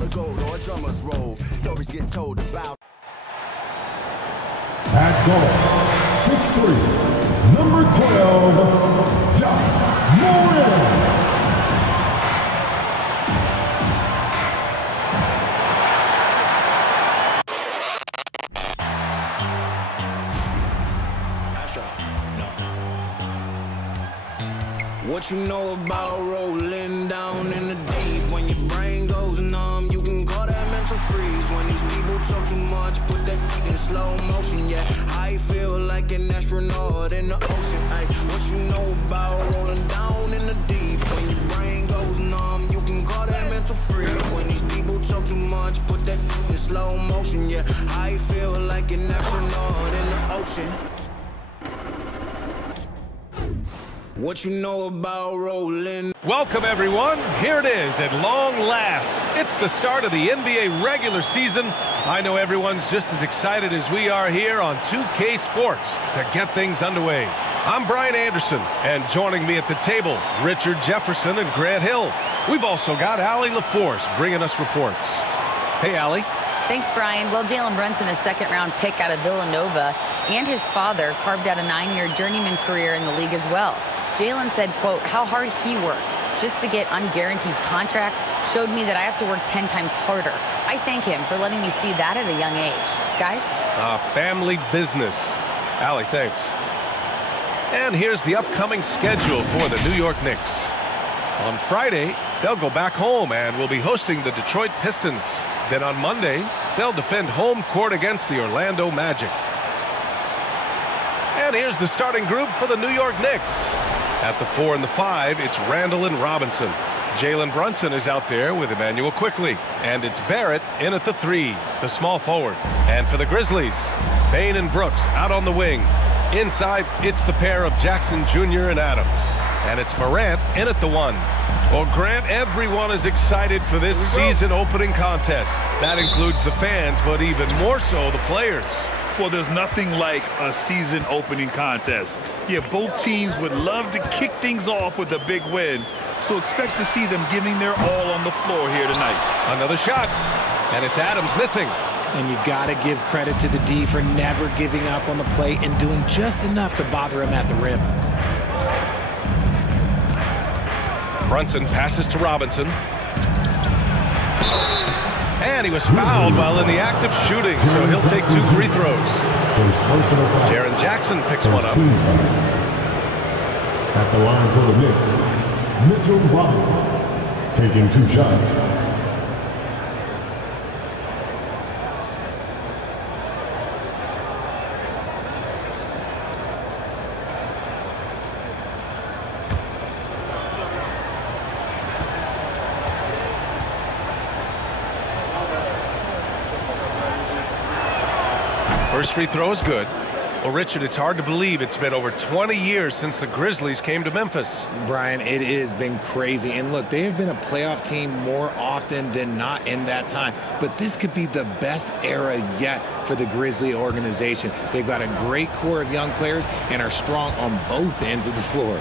bundle of gold or a drummer's robe. Stories get told about. At goal, 6'3", number 12, Josh Morris. What you know about rolling down in the deep? When your brain goes numb, you can call that mental freeze. When these people talk too much, put that in slow motion. Yeah, I feel like an astronaut in the ocean. Ay, what you know about rolling down in the deep? When your brain goes numb, you can call that mental freeze. When these people talk too much, put that in slow motion. Yeah, I feel like an astronaut in the ocean. What you know about rolling? Welcome, everyone. Here it is at long last. It's the start of the NBA regular season. I know everyone's just as excited as we are here on 2K Sports to get things underway. I'm Brian Anderson, and joining me at the table, Richard Jefferson and Grant Hill. We've also got Allie LaForce bringing us reports. Hey, Allie. Thanks, Brian. Well, Jalen Brunson, a second-round pick out of Villanova, and his father carved out a 9-year journeyman career in the league as well. Jalen said, quote, how hard he worked just to get unguaranteed contracts showed me that I have to work 10 times harder. I thank him for letting me see that at a young age. Guys? Family business. Allie, thanks. And here's the upcoming schedule for the New York Knicks. On Friday, they'll go back home and will be hosting the Detroit Pistons. Then on Monday, they'll defend home court against the Orlando Magic. And here's the starting group for the New York Knicks. At the 4 and the 5, it's Randall and Robinson. Jalen Brunson is out there with Emmanuel Quickley. And it's Barrett in at the 3, the small forward. And for the Grizzlies, Bane and Brooks out on the wing. Inside, it's the pair of Jackson Jr. and Adams. And it's Morant in at the 1. Well, Grant, everyone is excited for this season opening contest. That includes the fans, but even more so the players. Well, there's nothing like a season opening contest. Yeah, both teams would love to kick things off with a big win, so expect to see them giving their all on the floor here tonight. Another shot, and it's Adams missing. And you got to give credit to the D for never giving up on the plate and doing just enough to bother him at the rim. Brunson passes to Robinson. And he was fouled while in the act of shooting, so he'll take 2 free throws. Jaren Jackson picks one up. At the line for the Knicks, Mitchell Robinson, taking 2 shots. First free throw is good. Well, Richard, it's hard to believe it's been over 20 years since the Grizzlies came to Memphis. Brian, it has been crazy. And look, they have been a playoff team more often than not in that time. But this could be the best era yet for the Grizzly organization. They've got a great core of young players and are strong on both ends of the floor.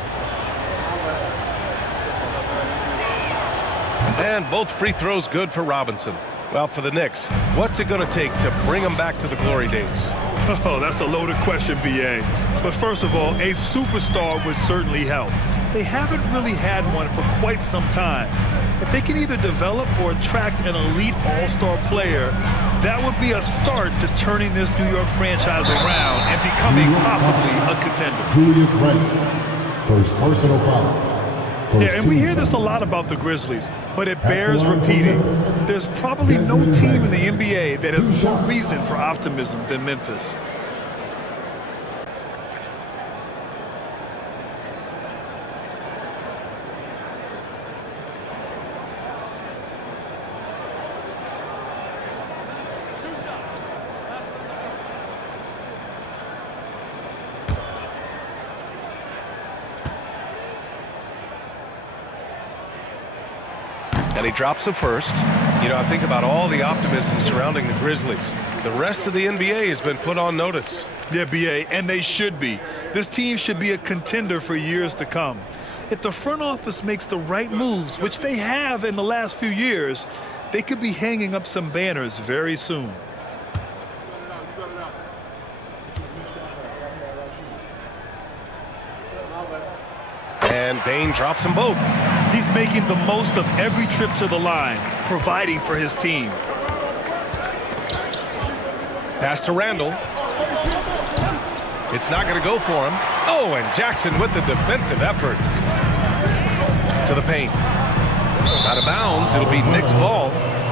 And both free throws good for Robinson. Well, for the Knicks, what's it going to take to bring them back to the glory days? Oh, that's a loaded question, B.A. But first of all, a superstar would certainly help. They haven't really had one for quite some time. If they can either develop or attract an elite all-star player, that would be a start to turning this New York franchise around and becoming possibly a contender. Julius Randle, first personal foul. Yeah, and we hear this a lot about the Grizzlies, but it bears repeating. There's probably no team in the NBA that has more reason for optimism than Memphis. And he drops the first. You know, I think about all the optimism surrounding the Grizzlies. The rest of the NBA has been put on notice. Yeah, B.A., and they should be. This team should be a contender for years to come. If the front office makes the right moves, which they have in the last few years, They could be hanging up some banners very soon. And Bain drops them both. He's making the most of every trip to the line, providing for his team. Pass to Randall. It's not going to go for him. Oh, and Jackson with the defensive effort. To the paint. Out of bounds. It'll be Knicks' ball.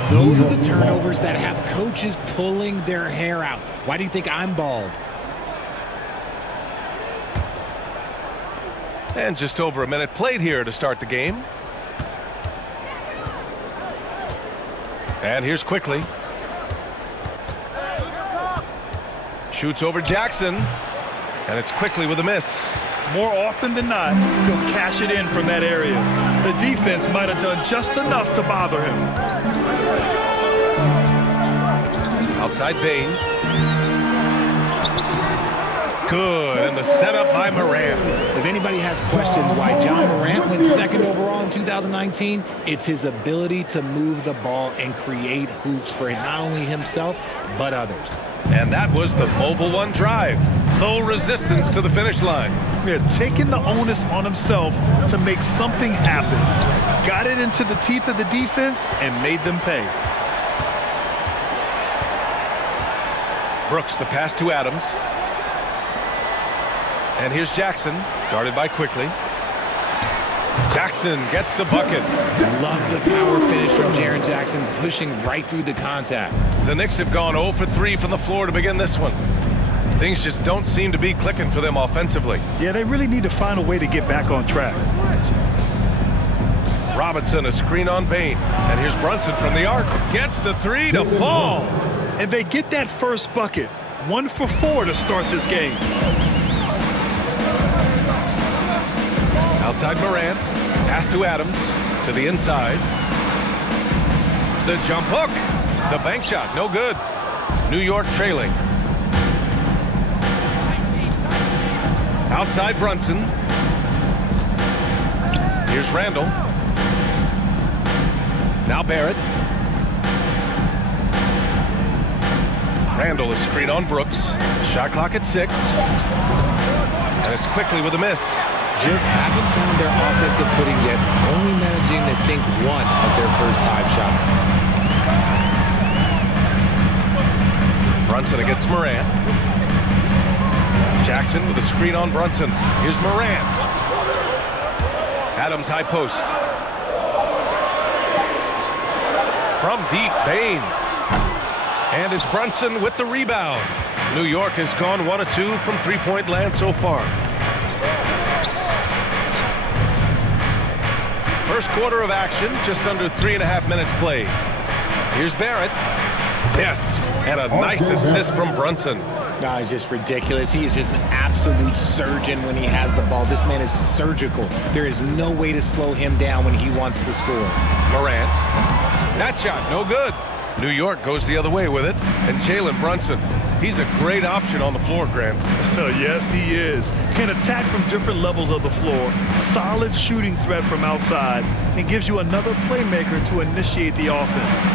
Those are the turnovers that have coaches pulling their hair out. Why do you think I'm bald? And just over a minute played here to start the game. And here's Quickly. Shoots over Jackson. And it's Quickly with a miss. More often than not, he'll cash it in from that area. The defense might have done just enough to bother him. Outside Bain. Good, and the setup by Morant. If anybody has questions why John Morant went second overall in 2019, it's his ability to move the ball and create hoops for not only himself, but others. And that was the Mobile One drive. Low resistance to the finish line. Yeah, taking the onus on himself to make something happen. Got it into the teeth of the defense and made them pay. Brooks, the pass to Adams. And here's Jackson, guarded by Quickly. Jackson gets the bucket. Love the power finish from Jaren Jackson, pushing right through the contact. The Knicks have gone 0 for 3 from the floor to begin this one. Things just don't seem to be clicking for them offensively. Yeah, they really need to find a way to get back on track. Robinson, a screen on Bain. And here's Brunson from the arc. Gets the three to fall. And they get that first bucket. 1 for 4 to start this game. Outside Morant. Pass to Adams. To the inside. The jump hook. The bank shot. No good. New York trailing. Outside Brunson. Here's Randall. Now Barrett. Randall is screen on Brooks. Shot clock at 6. And it's Quickly with a miss. Just haven't found their offensive footing yet, only managing to sink 1 of their first 5 shots. Brunson against Morant. Jackson with a screen on Brunson. Here's Morant. Adams high post. From deep, Bain. And it's Brunson with the rebound. New York has gone 1 of 2 from three-point land so far. First quarter of action, just under 3.5 minutes played. Here's Barrett. Yes, and a nice assist from Brunson. Oh, he's just ridiculous. He is just an absolute surgeon when he has the ball. This man is surgical. There is no way to slow him down when he wants to score. Morant. That shot, no good. New York goes the other way with it. And Jalen Brunson, he's a great option on the floor, Grant. Yes, he is. Can attack from different levels of the floor. Solid shooting threat from outside. And gives you another playmaker to initiate the offense.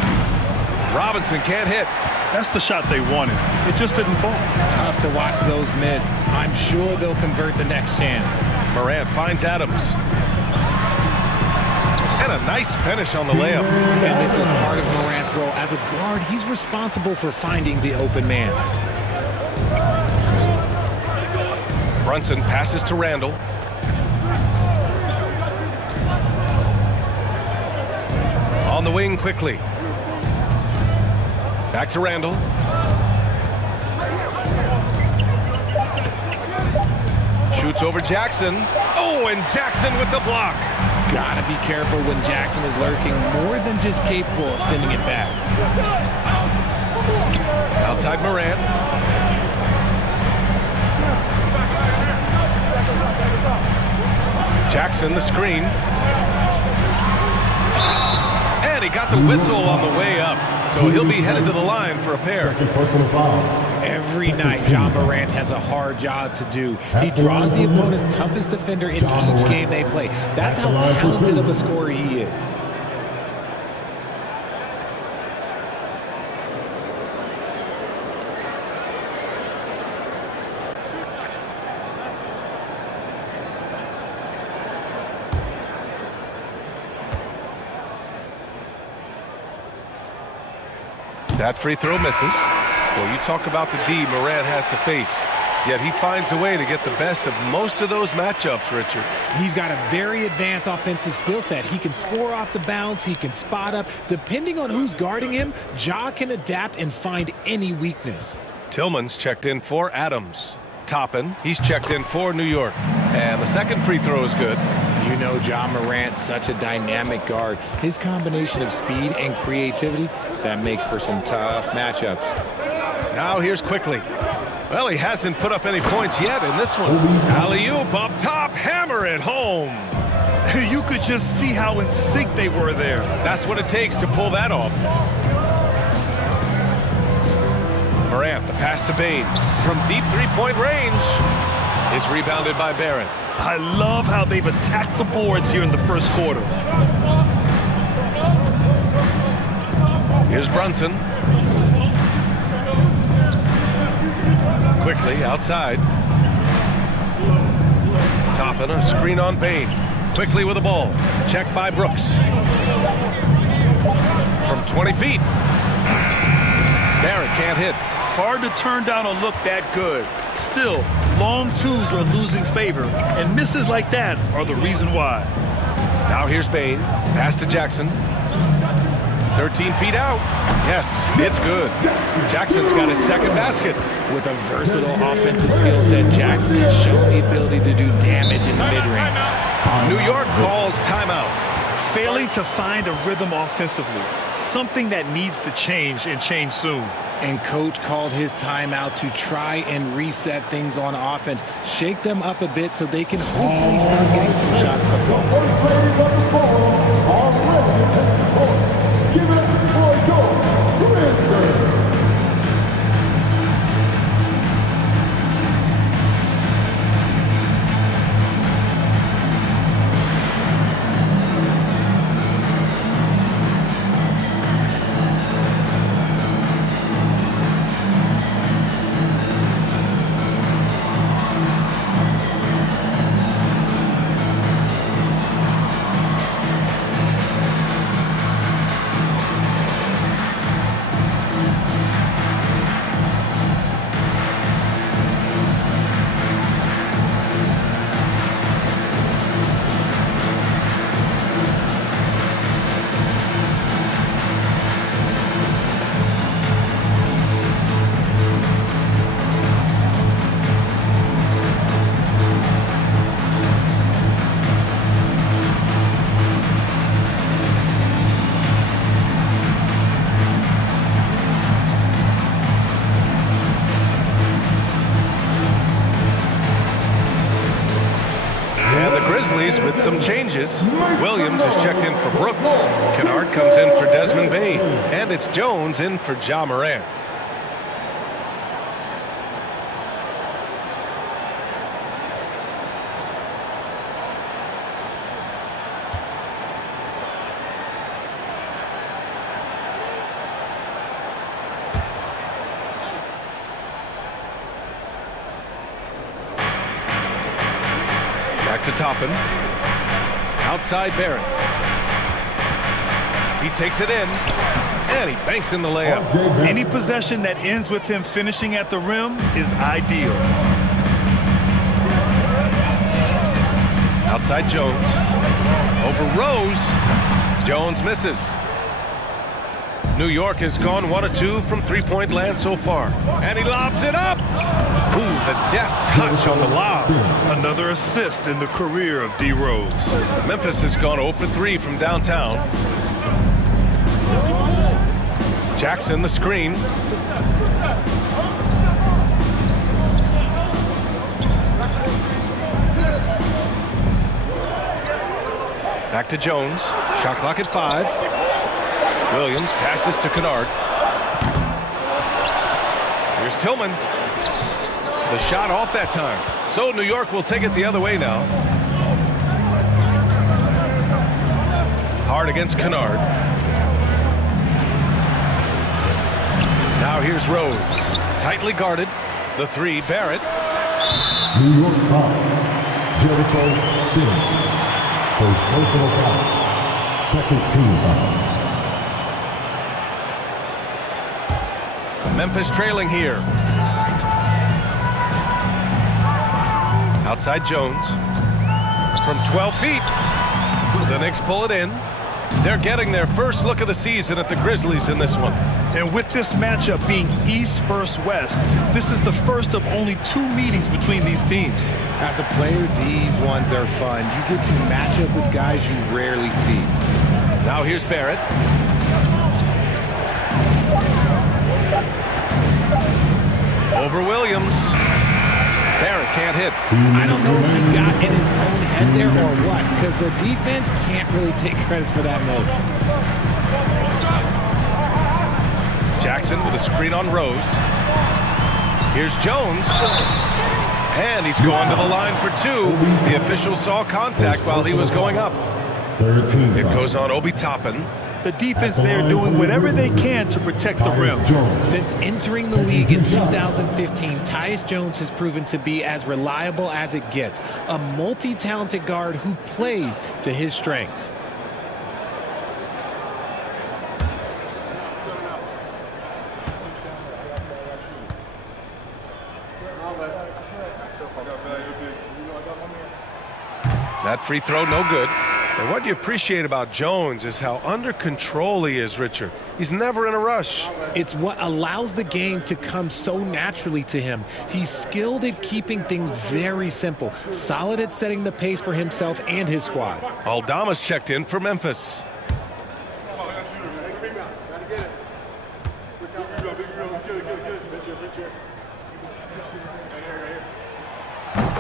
Robinson can't hit. That's the shot they wanted. It just didn't fall. Tough to watch those miss. I'm sure they'll convert the next chance. Morant finds Adams. And a nice finish on the layup. And this is part of Morant's role. As a guard, he's responsible for finding the open man. Brunson passes to Randall. On the wing quickly. Back to Randall. Shoots over Jackson. Oh, and Jackson with the block. Gotta be careful when Jackson is lurking, more than just capable of sending it back. Outside Morant. Jackson the screen. And he got the whistle on the way up. So he'll be headed to the line for a pair. Every night, John Morant has a hard job to do. He draws the opponent's toughest defender in each game they play. That's how talented of a scorer he is. That free throw misses. Well, you talk about the D Morant has to face. Yet he finds a way to get the best of most of those matchups, Richard. He's got a very advanced offensive skill set. He can score off the bounce. He can spot up. Depending on who's guarding him, Ja can adapt and find any weakness. Tillman's checked in for Adams. Toppin, he's checked in for New York. And the second free throw is good. You know Ja Morant, such a dynamic guard. His combination of speed and creativity, that makes for some tough matchups. Now here's Quickly. Well, he hasn't put up any points yet in this one. Alley-oop up top, hammer it home. You could just see how in sync they were there. That's what it takes to pull that off. Morant, the pass to Bane. From deep three-point range. It's rebounded by Barrett. I love how they've attacked the boards here in the first quarter. Here's Brunson. Quickly outside. Toppin, a screen on Bane. Quickly with the ball. Checked by Brooks. From 20 feet. Barrett can't hit. Hard to turn down a look that good. Still, long twos are losing favor, and misses like that are the reason why. Now here's Bane. Pass to Jackson. 13 feet out. Yes, it's good. Jackson's got his second basket. With a versatile offensive skill set, Jackson has shown the ability to do damage in the mid-range. New York calls timeout. Failing to find a rhythm offensively, something that needs to change and change soon. And coach called his timeout to try and reset things on offense, shake them up a bit so they can hopefully start getting some shots to fall. Give it up for your Grizzlies. With some changes. Williams is checked in for Brooks. Kennard comes in for Desmond Bane. And it's Jones in for Ja Morant. Back to Toppin. Outside Barrett. He takes it in, and he banks in the layup. Any possession that ends with him finishing at the rim is ideal. Outside Jones. Over Rose. Jones misses. New York has gone 1 of 2 from three-point land so far. And he lobs it up. Ooh, the deft touch on the lob. Another assist in the career of D. Rose. Memphis has gone 0 for 3 from downtown. Jackson the screen. Back to Jones. Shot clock at 5. Williams passes to Kennard. Here's Tillman. The shot off that time. So New York will take it the other way now. Hard against Kennard. Now here's Rose. Tightly guarded. The 3, Barrett. New York foul. Jericho Sims. First personal foul. Second team foul. Memphis trailing here. Outside Jones. From 12 feet. The Knicks pull it in. They're getting their first look of the season at the Grizzlies in this one. And with this matchup being East versus West, this is the first of only 2 meetings between these teams. As a player, these ones are fun. You get to match up with guys you rarely see. Now here's Barrett. Over Williams. Barrett can't hit. I don't know if he got in his own head there or what, because the defense can't really take credit for that miss. Jackson with a screen on Rose. Here's Jones. And he's going to the line for 2. The official saw contact while he was going up. It goes on Obi Toppin. The defense there doing whatever they can to protect the rim. Since entering the league in 2015, Tyus Jones has proven to be as reliable as it gets. A multi-talented guard who plays to his strengths. That free throw, no good. And what you appreciate about Jones is how under control he is, Richard. He's never in a rush. It's what allows the game to come so naturally to him. He's skilled at keeping things very simple, solid at setting the pace for himself and his squad. Aldama's checked in for Memphis.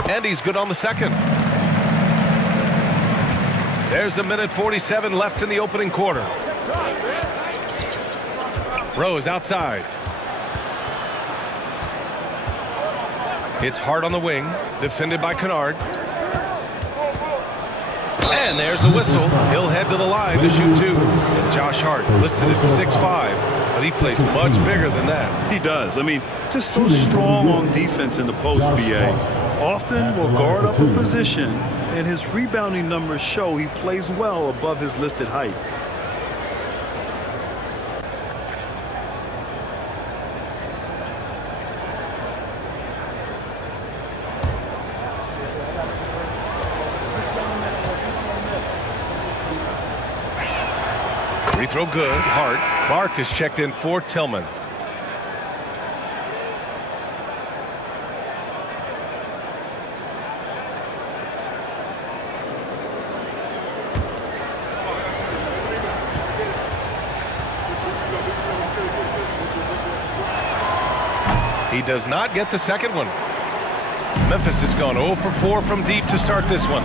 And he's good on the second. There's a minute 47 left in the opening quarter. Rose outside. It's Hart on the wing, defended by Kennard. And there's a whistle. He'll head to the line to shoot 2. And Josh Hart, listed at 6'5", but he plays much bigger than that. He does. I mean, just so strong on defense in the post, BA. Often will guard up a position, and his rebounding numbers show he plays well above his listed height. Free throw good. Hart. Clark is checked in for Tillman. He does not get the second one. Memphis has gone 0 for 4 from deep to start this one.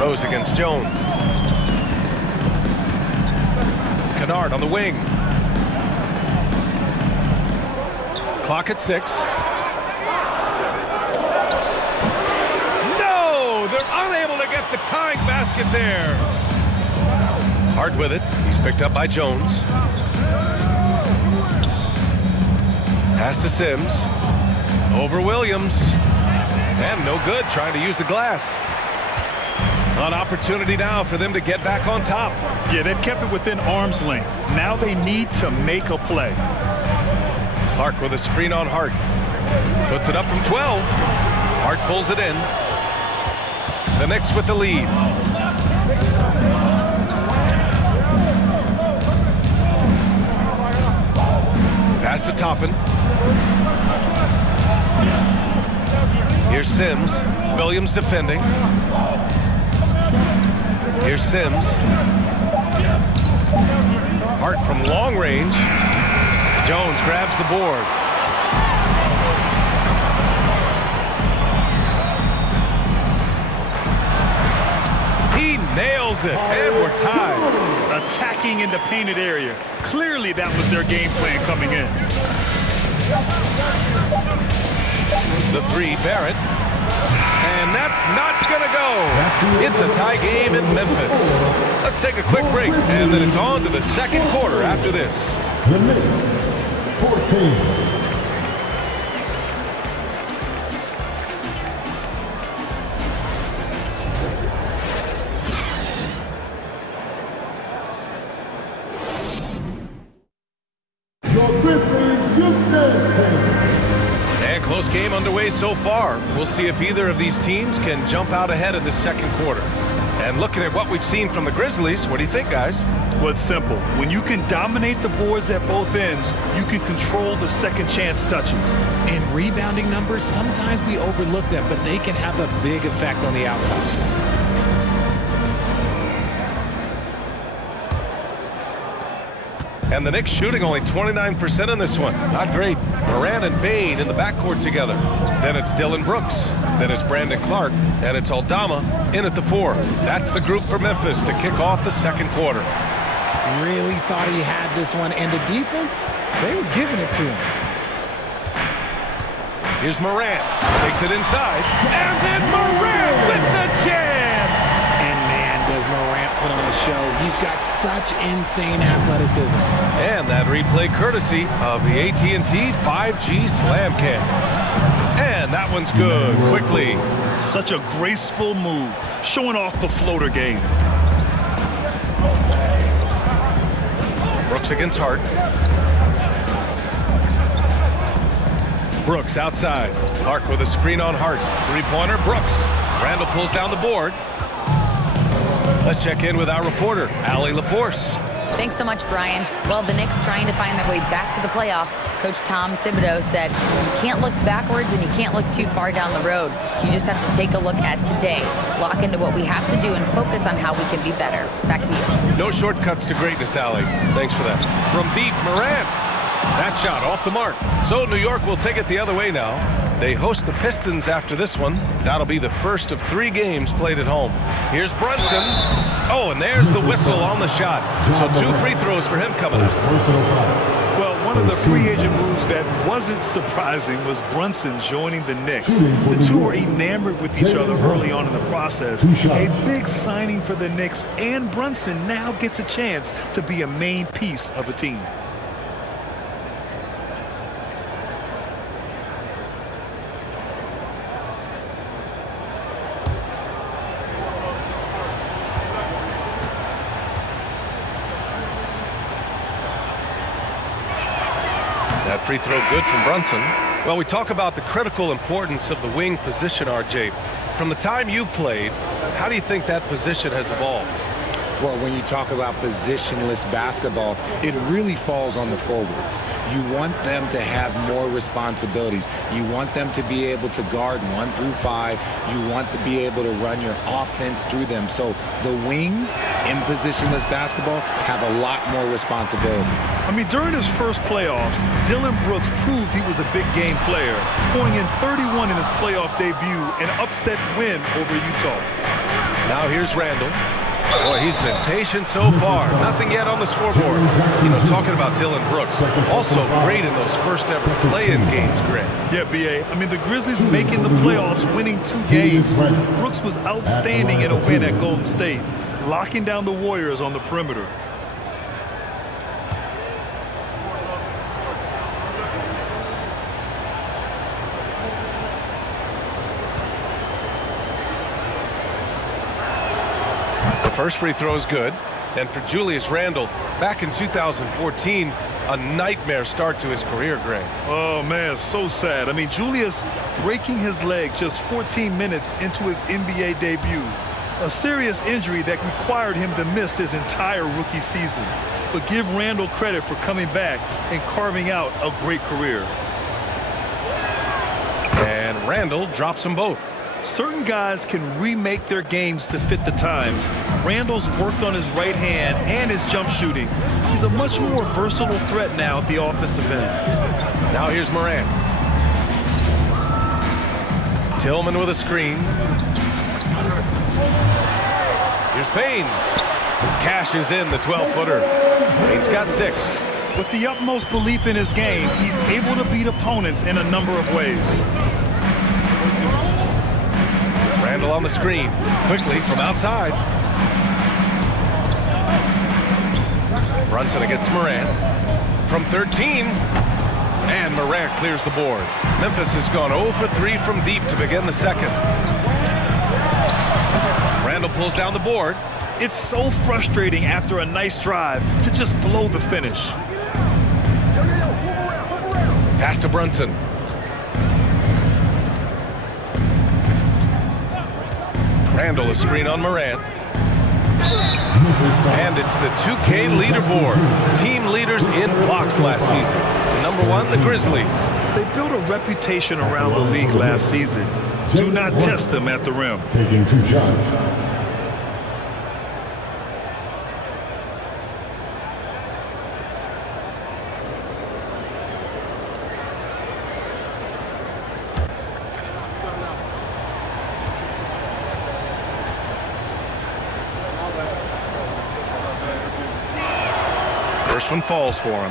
Rose against Jones. Kennard on the wing. Clock at 6. No! They're unable to get the tying basket there. Hart with it. He's picked up by Jones. Pass to Sims. Over Williams. And no good, trying to use the glass. An opportunity now for them to get back on top. Yeah, they've kept it within arm's length. Now they need to make a play. Clark with a screen on Hart. Puts it up from 12. Hart pulls it in. The Knicks with the lead. Pass to Toppin. Here's Sims. Williams defending. Here's Sims. Hart from long range. Jones grabs the board. He nails it, and we're tied. Attacking in the painted area. Clearly that was their game plan coming in. The 3, Barrett. And that's not going to go. It's a tie game in Memphis. Let's take a quick break, and then it's on to the second quarter after this. The Knicks, 14. underway so far. We'll see if either of these teams can jump out ahead in the second quarter. And looking at what we've seen from the Grizzlies, what do you think, guys? Well, it's simple. When you can dominate the boards at both ends, you can control the second chance touches. And rebounding numbers, sometimes we overlook them, but they can have a big effect on the outcome. And the Knicks shooting only 29% in this one. Not great. Morant and Bane in the backcourt together. Then it's Dillon Brooks. Then it's Brandon Clark. And it's Aldama in at the 4. That's the group for Memphis to kick off the second quarter. Really thought he had this one. And the defense, they were giving it to him. Here's Morant. Takes it inside. And then Morant with the jam. And man, does Morant put on a show. He's got such insane athleticism. And that replay courtesy of the AT&T 5G Slam Cam. And that one's good. Quickly. Such a graceful move, showing off the floater game. Brooks against Hart. Brooks outside. Clark with a screen on Hart. Three-pointer, Brooks. Randall pulls down the board. Let's check in with our reporter, Allie LaForce. Thanks so much, Brian. Well, the Knicks trying to find their way back to the playoffs. Coach Tom Thibodeau said, you can't look backwards and you can't look too far down the road. You just have to take a look at today, lock into what we have to do, and focus on how we can be better. Back to you. No shortcuts to greatness, Allie. Thanks for that. From deep, Morant. That shot off the mark. So New York will take it the other way now. They host the Pistons after this one. That'll be the first of 3 games played at home. Here's Brunson. Oh, and there's the whistle on the shot. So 2 free throws for him coming up. Well, one of the free agent moves that wasn't surprising was Brunson joining the Knicks. The two were enamored with each other early on in the process. A big signing for the Knicks, and Brunson now gets a chance to be a main piece of a team. That free throw good from Brunson. Well, we talk about the critical importance of the wing position, RJ. From the time you played, how do you think that position has evolved? Well, when you talk about positionless basketball, it really falls on the forwards. You want them to have more responsibilities. You want them to be able to guard 1 through 5. You want to be able to run your offense through them. So the wings in positionless basketball have a lot more responsibility. I mean, during his first playoffs, Dillon Brooks proved he was a big game player, pouring in 31 in his playoff debut, an upset win over Utah. Now here's Randall. Boy, he's been patient so far. Nothing yet on the scoreboard. You know, talking about Dillon Brooks, also great in those first ever play-in games, Greg. Yeah, B.A. I mean, the Grizzlies making the playoffs, winning 2 games. Brooks was outstanding in a win at Golden State, locking down the Warriors on the perimeter. First free throw is good. And for Julius Randle, back in 2014, a nightmare start to his career, Greg. Oh, man, so sad. I mean, Julius breaking his leg just 14 minutes into his NBA debut. A serious injury that required him to miss his entire rookie season. But give Randle credit for coming back and carving out a great career. And Randle drops them both. Certain guys can remake their games to fit the times. Randall's worked on his right hand and his jump shooting. He's a much more versatile threat now at the offensive end. Now here's Morant. Tillman with a screen. Here's Bane. Cashes in the 12-footer. Bane's got 6. With the utmost belief in his game, he's able to beat opponents in a number of ways. Randall on the screen. Quickly from outside. Brunson against Morant. From 13. And Morant clears the board. Memphis has gone 0 for 3 from deep to begin the second. Randall pulls down the board. It's so frustrating after a nice drive to just blow the finish. Pass to Brunson. Randall, a screen on Morant. And it's the 2K leaderboard. Team leaders in blocks last season. Number 1, the Grizzlies. They built a reputation around the league last season. Do not test them at the rim. Taking 2 shots. First one falls for him.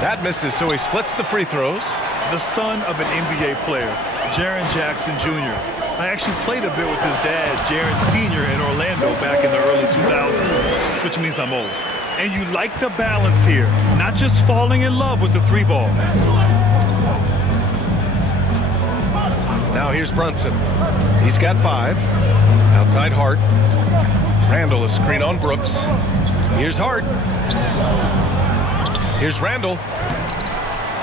That misses, so he splits the free throws. The son of an NBA player, Jaren Jackson Jr. I actually played a bit with his dad, Jaren Sr. in Orlando back in the early 2000s, which means I'm old. And you like the balance here, not just falling in love with the 3-ball. Now here's Brunson. He's got 5. Outside Hart. Randall, a screen on Brooks. Here's Hart. Here's Randall.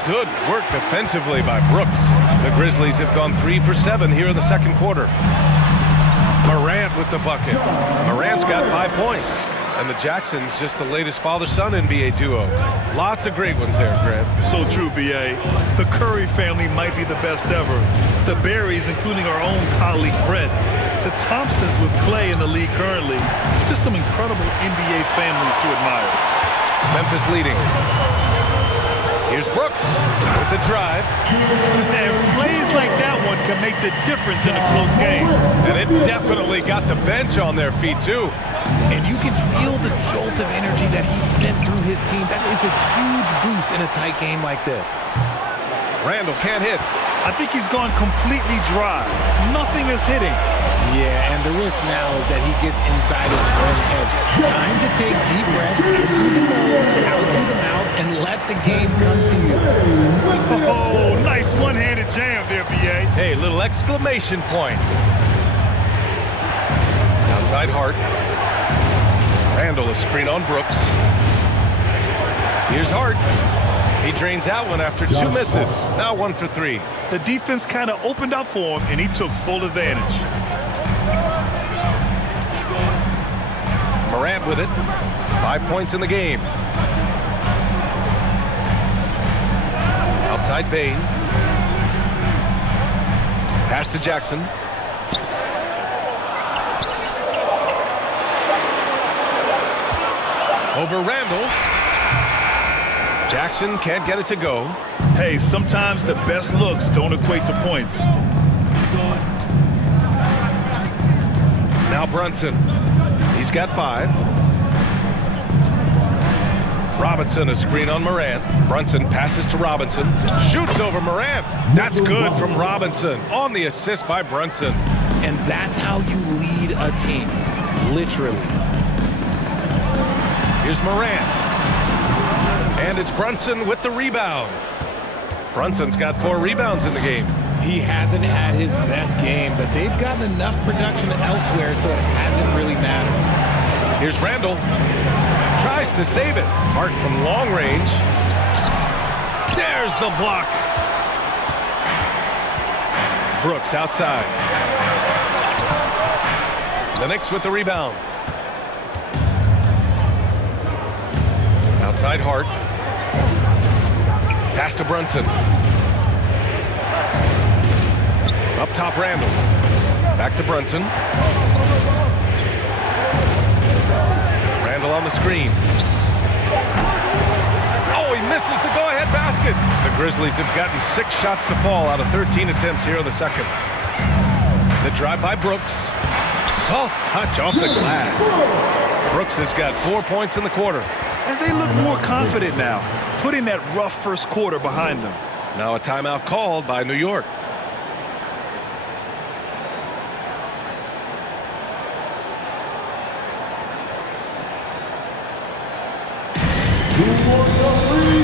Good work defensively by Brooks. The Grizzlies have gone 3 for 7 here in the second quarter. Morant with the bucket. Morant's got 5 points. And the Jacksons just the latest father-son NBA duo. Lots of great ones there, Grant. So true, B.A. The Curry family might be the best ever. The Berries, including our own colleague Brent. The Thompsons with Clay in the league currently. Just some incredible NBA families to admire. Memphis leading. Here's Brooks with the drive. And plays like that one can make the difference in a close game. And it definitely got the bench on their feet, too. And you can feel the jolt of energy that he sent through his team. That is a huge boost in a tight game like this. Randall can't hit. I think he's gone completely dry. Nothing is hitting. Yeah, and the risk now is that he gets inside his own head. Time to take deep breaths in through the nose, out through the mouth, and let the game come to you. Oh, nice one-handed jam there, B.A. Hey, little exclamation point. Outside Hart. Randall, a screen on Brooks. Here's Hart. He drains that one after 2 misses. Now 1 for 3. The defense kind of opened up for him, and he took full advantage. Morant with it. 5 points in the game. Outside Bain. Pass to Jackson. Over Randall. Jackson can't get it to go. Hey, sometimes the best looks don't equate to points. Now Brunson. He's got 5. Robinson, a screen on Morant. Brunson passes to Robinson. Shoots over Morant. That's good from Robinson. On the assist by Brunson. And that's how you lead a team. Literally. Here's Morant. And it's Brunson with the rebound. Brunson's got 4 rebounds in the game. He hasn't had his best game, but they've gotten enough production elsewhere, so it hasn't really mattered. Here's Randall. Tries to save it. Mark from long range. There's the block. Brooks outside. The Knicks with the rebound. Outside Hart. Pass to Brunson. Up top Randall. Back to Brunson. Randall on the screen. Oh, he misses the go-ahead basket. The Grizzlies have gotten 6 shots to fall out of 13 attempts here in the second. The drive by Brooks. Soft touch off the glass. Brooks has got 4 points in the quarter. And they look more confident now, putting that rough first quarter behind them. Now a timeout called by New York. Who wants a free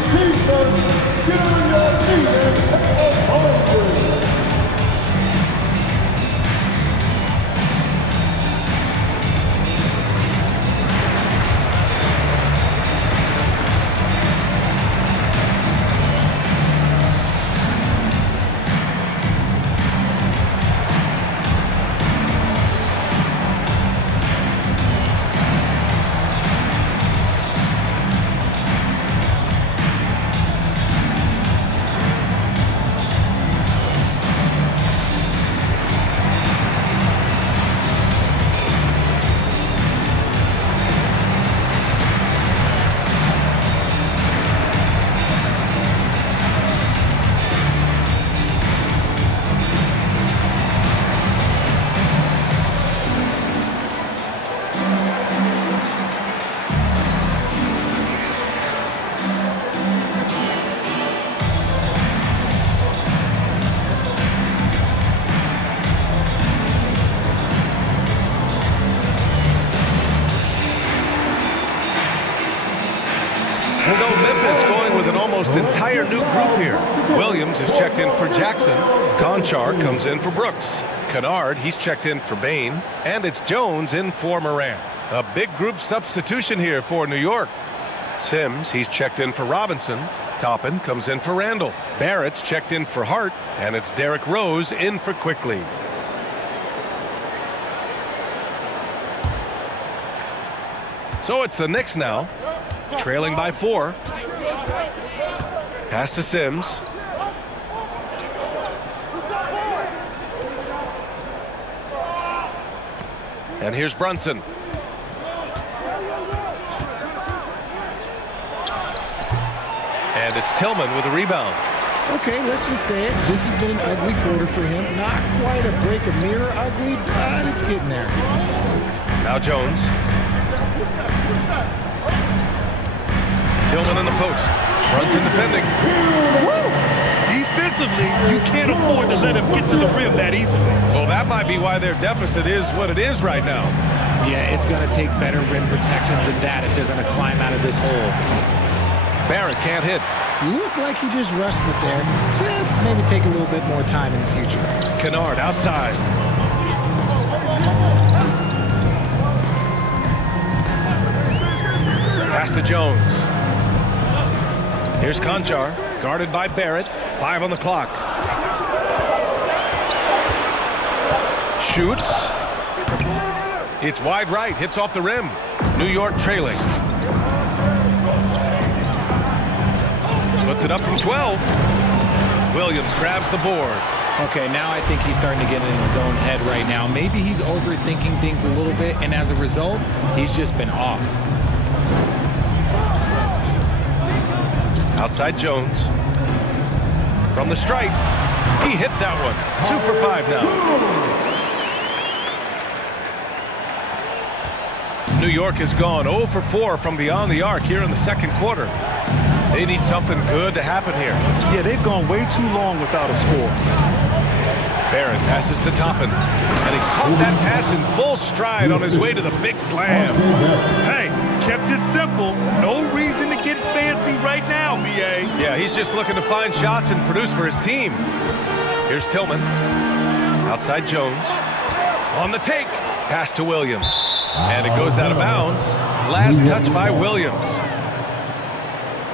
So Memphis going with an almost entire new group here. Williams is checked in for Jackson. Conchar comes in for Brooks. Kennard, he's checked in for Bain. And it's Jones in for Moran. A big group substitution here for New York. Sims, he's checked in for Robinson. Toppin comes in for Randall. Barrett's checked in for Hart. And it's Derrick Rose in for Quickly. So it's the Knicks now, trailing by 4. Pass to Sims. And here's Brunson. And it's Tillman with a rebound. Okay, let's just say it. This has been an ugly quarter for him. Not quite a break a mirror ugly, but it's getting there. Now Jones. Tillman in the post. Brunson defending. Defensively, you can't afford to let him get to the rim that easily. Well, that might be why their deficit is what it is right now. Yeah, it's going to take better rim protection than that if they're going to climb out of this hole. Barrett can't hit. Looked like he just rushed it there. Just maybe take a little bit more time in the future. Kennard outside. Pass to Jones. Here's Conchar, guarded by Barrett. 5 on the clock. Shoots. It's wide right, hits off the rim. New York trailing. Puts it up from 12. Williams grabs the board. Okay, now I think he's starting to get in his own head right now. Maybe he's overthinking things a little bit, and as a result, he's just been off. Outside Jones. From the stripe. He hits that one. 2 for 5 now. New York has gone 0 for 4 from beyond the arc here in the second quarter. They need something good to happen here. Yeah, they've gone way too long without a score. Barrett passes to Toppin. And he caught that pass in full stride on his way to the big slam. Hey, kept it simple. No reason to get fancy right now, B.A. Yeah, he's just looking to find shots and produce for his team. Here's Tillman. Outside Jones. On the take. Pass to Williams. And it goes out of bounds. Last touch by Williams.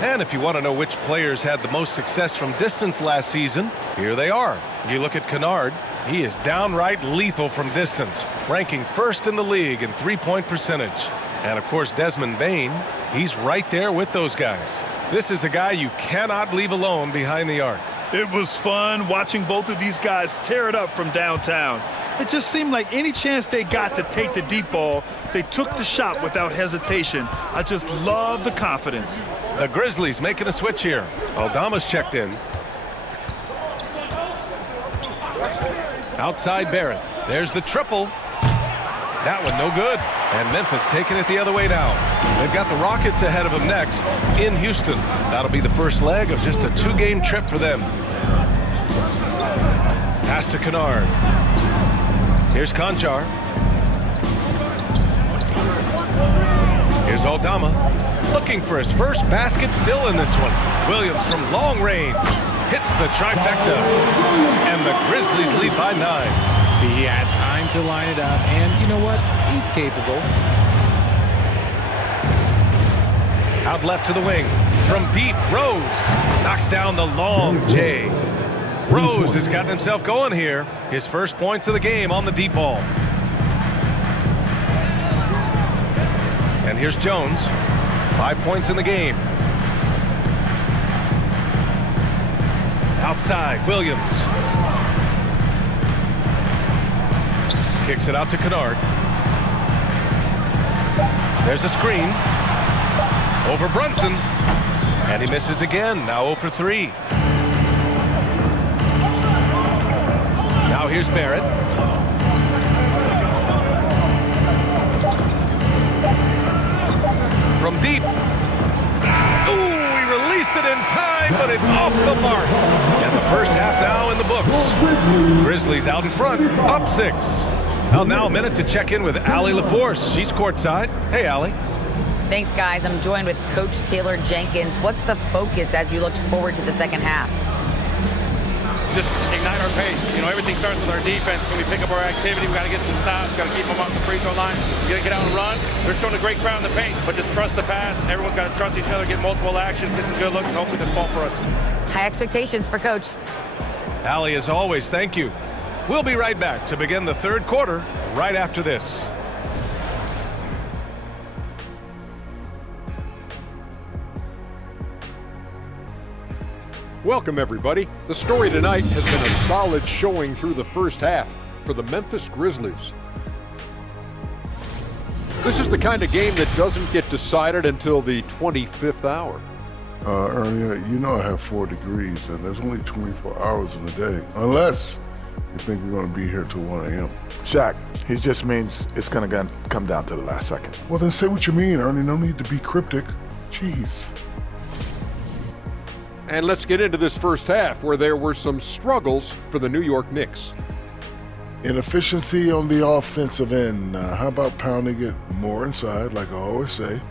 And if you want to know which players had the most success from distance last season, here they are. You look at Kennard. He is downright lethal from distance, ranking first in the league in three-point percentage. And, of course, Desmond Bain, he's right there with those guys. This is a guy you cannot leave alone behind the arc. It was fun watching both of these guys tear it up from downtown. It just seemed like any chance they got to take the deep ball, they took the shot without hesitation. I just love the confidence. The Grizzlies making a switch here. Aldama's checked in. Outside Barrett. There's the triple. That one no good. And Memphis taking it the other way now. They've got the Rockets ahead of them next in Houston. That'll be the first leg of just a 2-game trip for them. Pass to Kennard. Here's Conchar. Here's Aldama looking for his first basket, still in this one. Williams from long range hits the trifecta, and the Grizzlies lead by 9. See, he had time to line it up, and you know what? He's capable. Out left to the wing. From deep, Rose knocks down the long J. Rose has gotten himself going here. His first points of the game on the deep ball. And here's Jones. 5 points in the game. Outside, Williams. Kicks it out to Kennard. There's a screen. Over Brunson. And he misses again. Now 0 for 3. Now here's Barrett. From deep. Ooh, he released it in time, but it's off the mark. And the first half now in the books. Grizzlies out in front, up 6. Well, now a minute to check in with Allie LaForce. She's courtside. Hey, Allie. Thanks, guys. I'm joined with Coach Taylor Jenkins. What's the focus as you look forward to the second half? Just ignite our pace. You know, everything starts with our defense. Can we pick up our activity? We got to get some stops. Got to keep them off the free throw line. We got to get out and run. They're showing a great crowd in the paint, but just trust the pass. Everyone's got to trust each other, get multiple actions, get some good looks, and hopefully they fall for us. High expectations for Coach. Allie, as always, thank you. We'll be right back to begin the third quarter right after this. Welcome, everybody. The story tonight has been a solid showing through the first half for the Memphis Grizzlies. This is the kind of game that doesn't get decided until the 25th hour. Ernie, you know I have 4 degrees, and there's only 24 hours in a day, unless you think we're going to be here till 1 a.m. Shaq, he just means it's going to come down to the last second. Well, then say what you mean, Ernie. No need to be cryptic. Jeez. And let's get into this first half, where there were some struggles for the New York Knicks. Inefficiency on the offensive end. How about pounding it more inside, like I always say?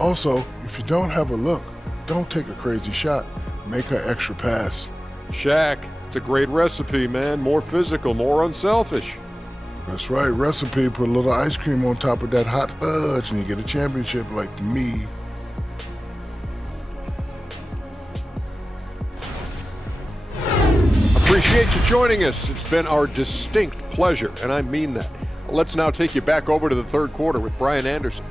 Also, if you don't have a look, don't take a crazy shot. Make an extra pass. Shaq, it's a great recipe, man. More physical, more unselfish. That's right. Recipe, put a little ice cream on top of that hot fudge, and you get a championship like me. Appreciate you joining us. It's been our distinct pleasure, and I mean that. Let's now take you back over to the third quarter with Brian Anderson.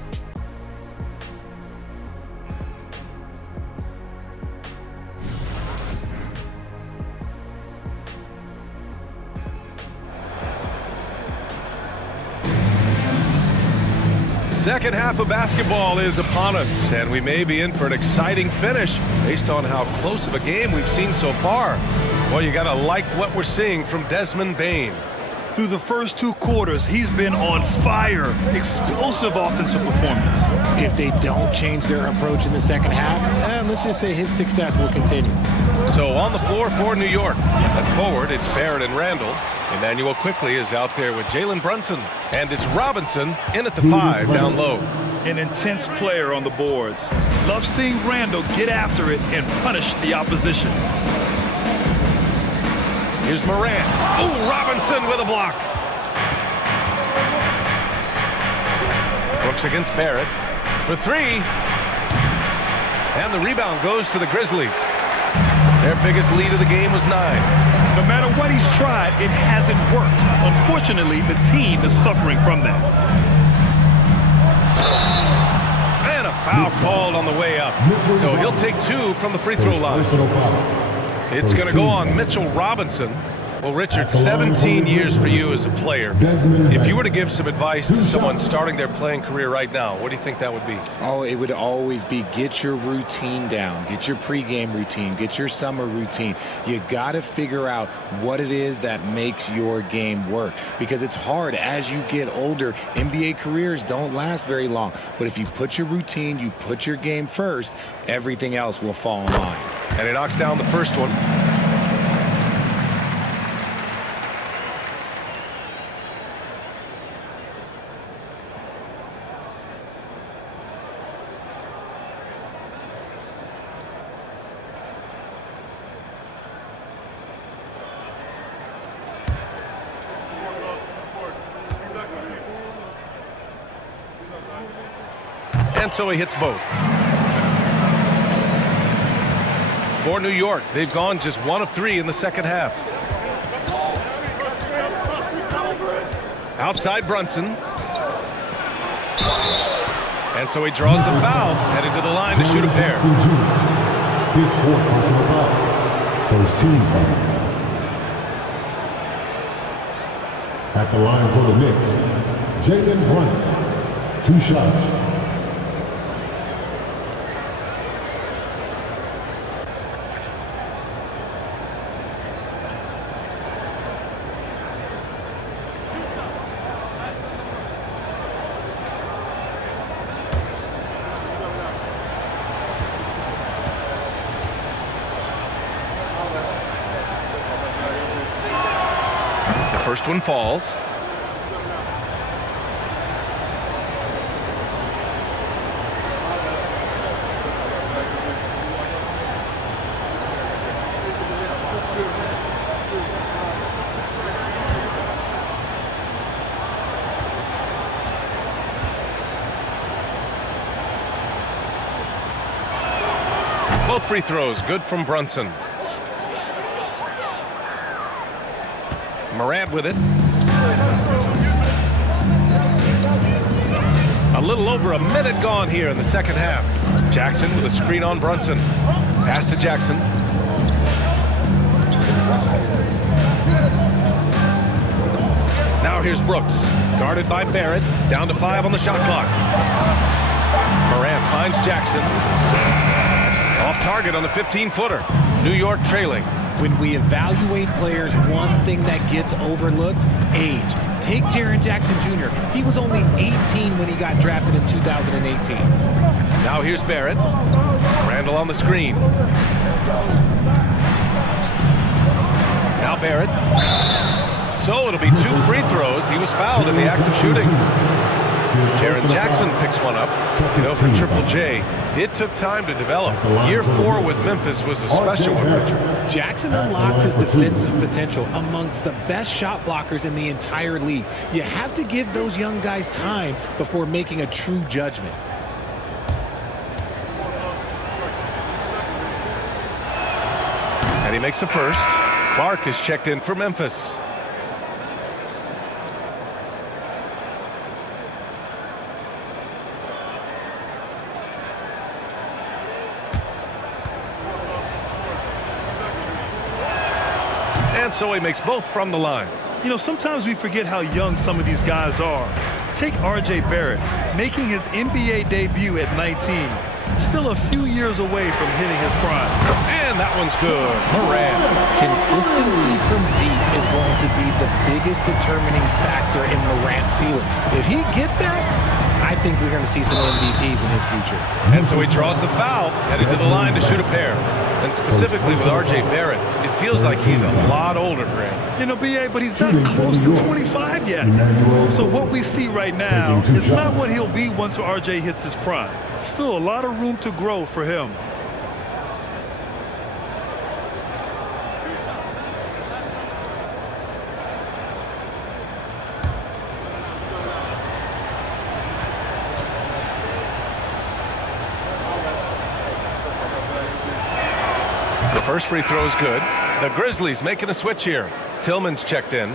Second half of basketball is upon us, and we may be in for an exciting finish based on how close of a game we've seen so far. Well, you gotta like what we're seeing from Desmond Bane. Through the first 2 quarters, he's been on fire. Explosive offensive performance. If they don't change their approach in the second half, let's just say his success will continue. So on the floor for New York. At forward, it's Barrett and Randall. Emmanuel quickly is out there with Jalen Brunson. And it's Robinson in at the 5 down low. An intense player on the boards. Love seeing Randall get after it and punish the opposition. Here's Morant. Oh, Robinson with a block. Brooks against Barrett for 3. And the rebound goes to the Grizzlies. Their biggest lead of the game was 9. No matter what he's tried, it hasn't worked. Unfortunately, the team is suffering from that. And a foul called on the way up. So he'll take 2 from the free throw line. It's going to go on Mitchell Robinson. Well, Richard, 17 years for you as a player. If you were to give some advice to someone starting their playing career right now, what do you think that would be? Oh, it would always be get your routine down. Get your pregame routine. Get your summer routine. You got to figure out what it is that makes your game work, because it's hard as you get older. NBA careers don't last very long. But if you put your routine, you put your game first, everything else will fall in line. And he knocks down the first one. And so he hits both. For New York, they've gone just 1 of 3 in the second half. Outside Brunson. And so he draws the foul, headed to the line to shoot a pair. His fourth personal foul. First team foul. At the line for the Knicks, Jalen Brunson. 2 shots. First one falls. Both free throws good from Brunson. Morant with it. A little over a minute gone here in the second half. Jackson with a screen on Brunson. Pass to Jackson. Now here's Brooks. Guarded by Barrett. Down to 5 on the shot clock. Morant finds Jackson. Off target on the 15-footer. New York trailing. When we evaluate players, one thing that gets overlooked, age. Take Jaren Jackson Jr. He was only 18 when he got drafted in 2018. Now here's Barrett. Randall on the screen. Now Barrett. So it'll be 2 free throws. He was fouled in the act of shooting. Jaren Jackson picks one up. You know, for Triple J, it took time to develop. Year 4 with Memphis was a special one, Richard. Jackson unlocked his defensive potential amongst the best shot blockers in the entire league. You have to give those young guys time before making a true judgment. And he makes a first. Clark is checked in for Memphis. And so he makes both from the line. You know, sometimes we forget how young some of these guys are. Take R.J. Barrett, making his NBA debut at 19. Still a few years away from hitting his prime. And that one's good. Morant. Consistency from deep is going to be the biggest determining factor in Morant's ceiling. If he gets that, I think we're going to see some MVPs in his future. And so he draws the foul, headed to the line to shoot a pair. And specifically with R.J. Barrett, it feels like he's a lot older, Grant. You know, B.A., but he's not close to 25 yet. So what we see right now is not what he'll be once R.J. hits his prime. Still a lot of room to grow for him. The first free throw is good. The Grizzlies making a switch here. Tillman's checked in.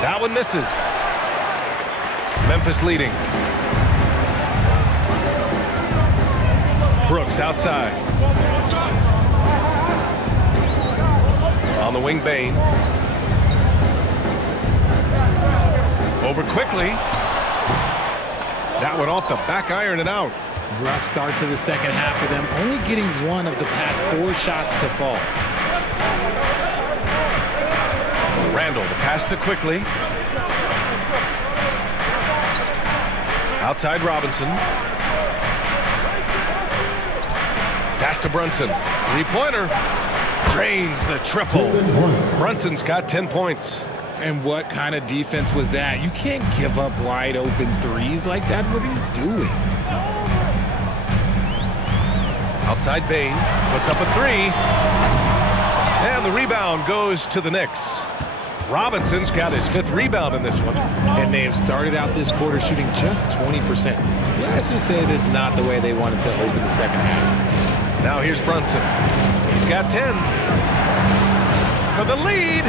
That one misses. Memphis leading. Brooks outside. On the wing, Bain. Over quickly. That one off the back iron and out. Rough start to the second half for them, only getting 1 of the past 4 shots to fall. Randall, the pass to quickly. Outside Robinson. Pass to Brunson. 3-pointer. Drains the triple. Brunson's got 10 points. And what kind of defense was that? You can't give up wide open threes like that. What are you doing? Outside Bain, puts up a three. And the rebound goes to the Knicks. Robinson's got his 5th rebound in this one. And they have started out this quarter shooting just 20%. Let's just say this is not the way they wanted to open the second half. Now here's Brunson. He's got 10. For the lead.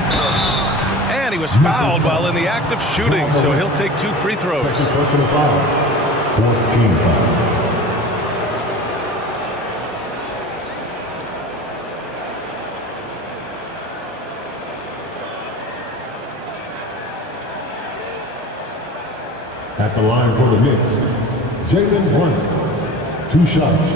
And he was fouled while in the act of shooting, so he'll take 2 free throws. Personal foul. 14 foul. At the line for the Knicks, Jalen Brunson, 2 shots.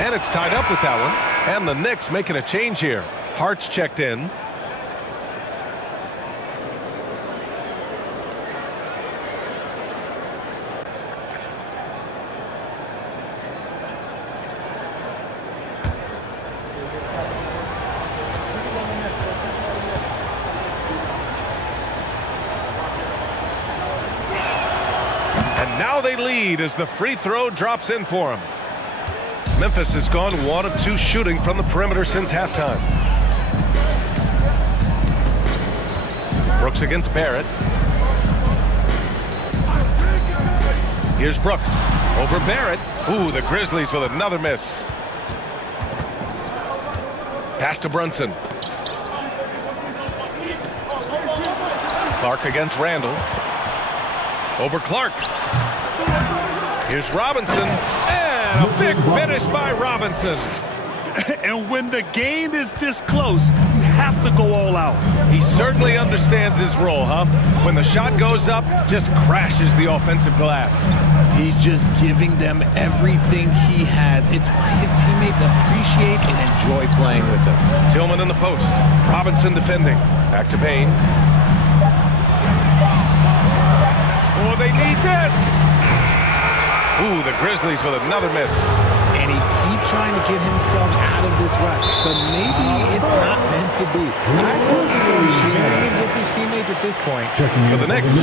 And it's tied up with that one. And the Knicks making a change here. Hart's checked in. And now they lead as the free throw drops in for them. Memphis has gone 1 of 2 shooting from the perimeter since halftime. Brooks against Barrett. Here's Brooks over Barrett. Ooh, the Grizzlies with another miss. Pass to Brunson. Clark against Randall. Over Clark. Here's Robinson. And a big finish by Robinson. And when the game is this close, you have to go all out. He certainly understands his role, huh? When the shot goes up, just crashes the offensive glass. He's just giving them everything he has. It's why his teammates appreciate and enjoy playing with him. Tillman in the post. Robinson defending. Back to Bain. Oh, they need this. Ooh, the Grizzlies with another miss. And he keeps trying to get himself out of this rut, but maybe it's not meant to be. I'd focus on sharing it with his teammates at this point. For the Knicks,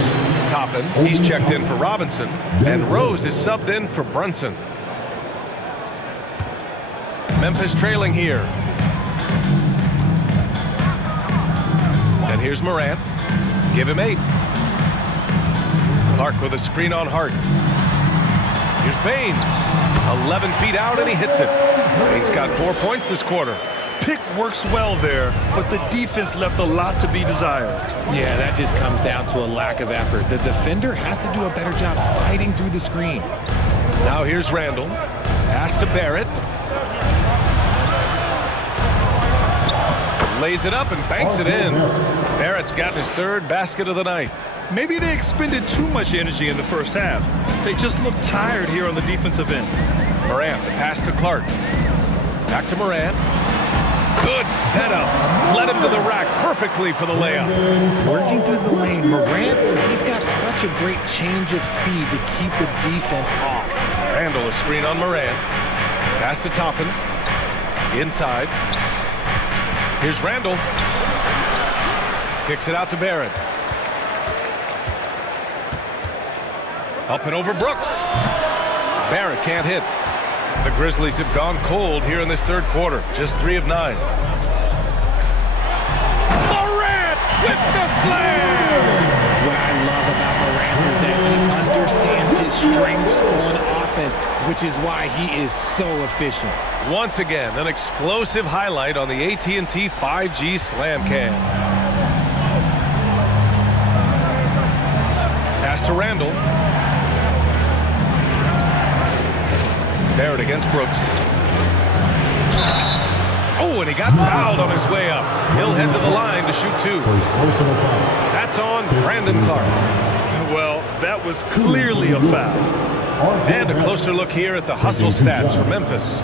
Toppin, he's checked in for Robinson, and Rose is subbed in for Brunson. Memphis trailing here. And here's Morant. Give him 8. Clark with a screen on Hart. Here's Bain. 11 feet out, and he hits it. Bain's got 4 points this quarter. Pick works well there, but the defense left a lot to be desired. Yeah, that just comes down to a lack of effort. The defender has to do a better job fighting through the screen. Now here's Randall. Pass to Barrett. Lays it up and banks it in. Barrett's got his 3rd basket of the night. Maybe they expended too much energy in the first half. They just look tired here on the defensive end. Morant, the pass to Clark. Back to Morant. Good setup. Led him to the rack perfectly for the layup. Working through the lane, Morant, he's got such a great change of speed to keep the defense off. Randall, a screen on Morant. Pass to Toppin. Inside. Here's Randall. Kicks it out to Barrett. Up and over Brooks. Barrett can't hit. The Grizzlies have gone cold here in this 3rd quarter. Just 3 of 9. Morant with the slam! What I love about Morant is that he understands his strengths on offense, which is why he is so efficient. Once again, an explosive highlight on the AT&T 5G Slam Cam. Pass to Randall. Barrett against Brooks. Oh, and he got fouled on his way up. He'll head to the line to shoot 2. That's on Brandon Clark. Well, that was clearly a foul. And a closer look here at the hustle stats for Memphis.